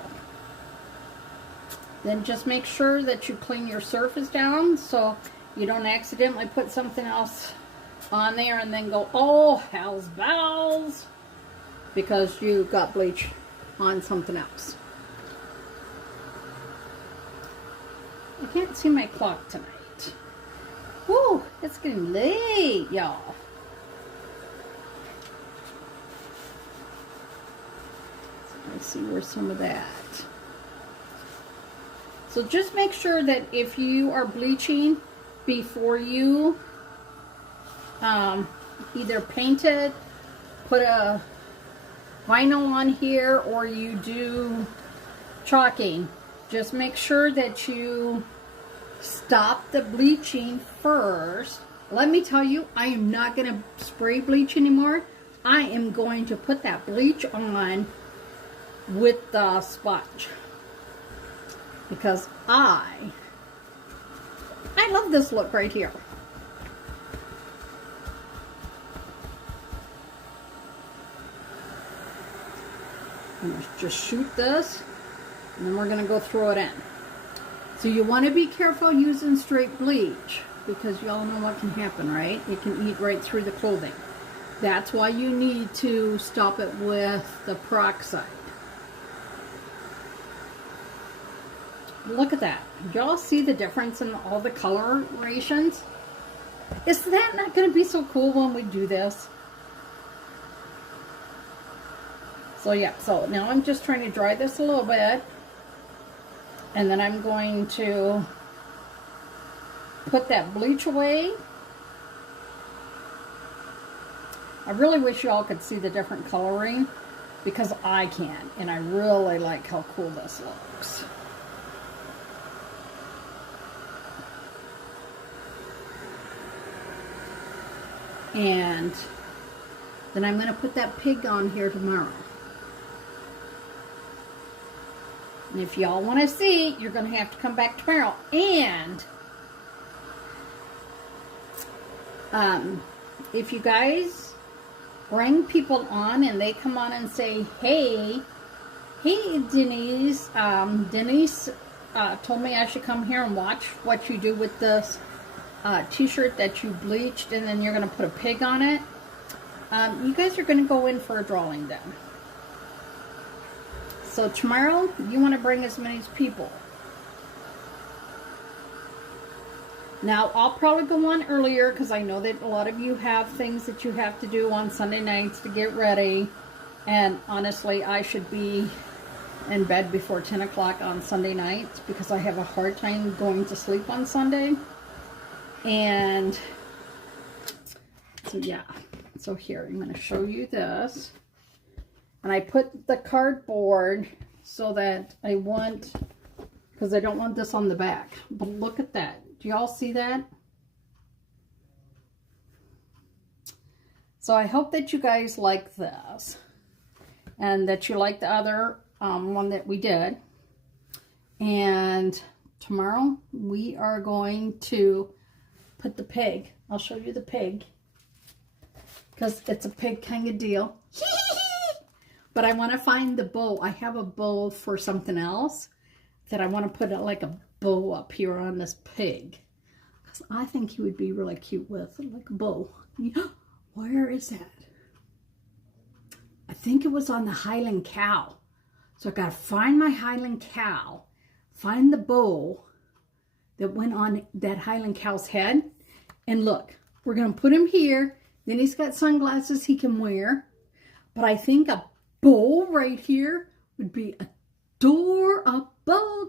Then just make sure that you clean your surface down so you don't accidentally put something else on there and then go, oh, hell's bells, because you got bleach on something else. I can't see my clock tonight. Woo, it's getting late, y'all. Let's see where's some of that. So just make sure that if you are bleaching before you either paint it, put a vinyl on here, or you do chalking, just make sure that you stop the bleaching first. Let me tell you, I am not going to spray bleach anymore. I am going to put that bleach on with the sponge. Because I love this look right here. I'm going to just shoot this, and then we're going to go throw it in. So you want to be careful using straight bleach, because you all know what can happen, right? It can eat right through the clothing. That's why you need to stop it with the peroxide. Look at that. Y'all see the difference in all the colorations? Is that not going to be so cool when we do this? So yeah, so now I'm just trying to dry this a little bit. And then I'm going to put that bleach away. I really wish you all could see the different coloring, because I can. And I really like how cool this looks. And then I'm going to put that pig on here tomorrow. And if y'all want to see, you're going to have to come back tomorrow. And if you guys bring people on and they come on and say, hey Denise, Denise told me I should come here and watch what you do with this t-shirt that you bleached, and then you're going to put a pig on it. You guys are going to go in for a drawing then. So tomorrow, you want to bring as many people. Now, I'll probably go on earlier, because I know that a lot of you have things that you have to do on Sunday nights to get ready. And honestly, I should be in bed before 10 o'clock on Sunday nights, because I have a hard time going to sleep on Sunday. And so yeah, so here, I'm going to show you this. And I put the cardboard so that I want because I don't want this on the back. But look at that. Do y'all see that? So I hope that you guys like this and that you like the other one that we did. And tomorrow we are going to put the pig. I'll show you the pig because it's a pig kind of deal. But I want to find the bow. I have a bow for something else that I want to put like a bow up here on this pig because I think he would be really cute with like a bow. Where is that? I think it was on the Highland cow. So I got to find my Highland cow, find the bow that went on that Highland cow's head. And look, we're going to put him here. Then he's got sunglasses he can wear. But I think a bow right here would be adorable.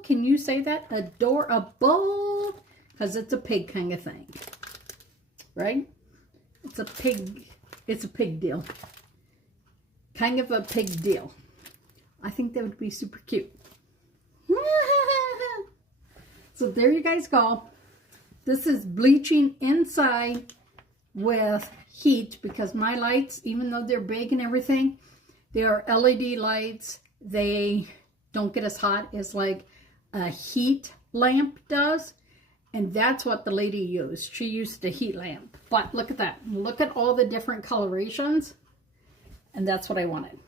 Can you say that? Adorable. Because it's a pig kind of thing. Right? It's a pig deal. Kind of a pig deal. I think that would be super cute. So there you guys go. This is bleaching inside with heat because my lights, even though they're big and everything, they are LED lights. They don't get as hot as like a heat lamp does. And that's what the lady used. She used a heat lamp. But look at that. Look at all the different colorations. And that's what I wanted.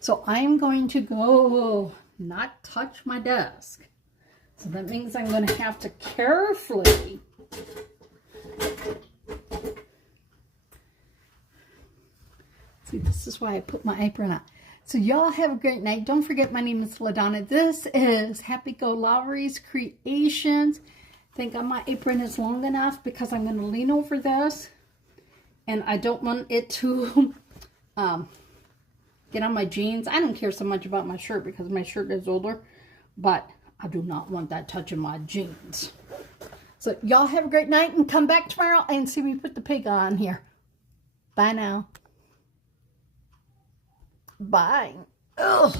So I'm going to go not touch my desk. So that means I'm going to have to carefully see, this is why I put my apron on. So y'all have a great night. Don't forget, my name is LaDonna. This is Happy-go-Lowery's Creations. I think my apron is long enough because I'm going to lean over this. And I don't want it to get on my jeans. I don't care so much about my shirt because my shirt is older. But I do not want that touching my jeans. So y'all have a great night and come back tomorrow and see me put the pig on here. Bye now. Bye. Ugh.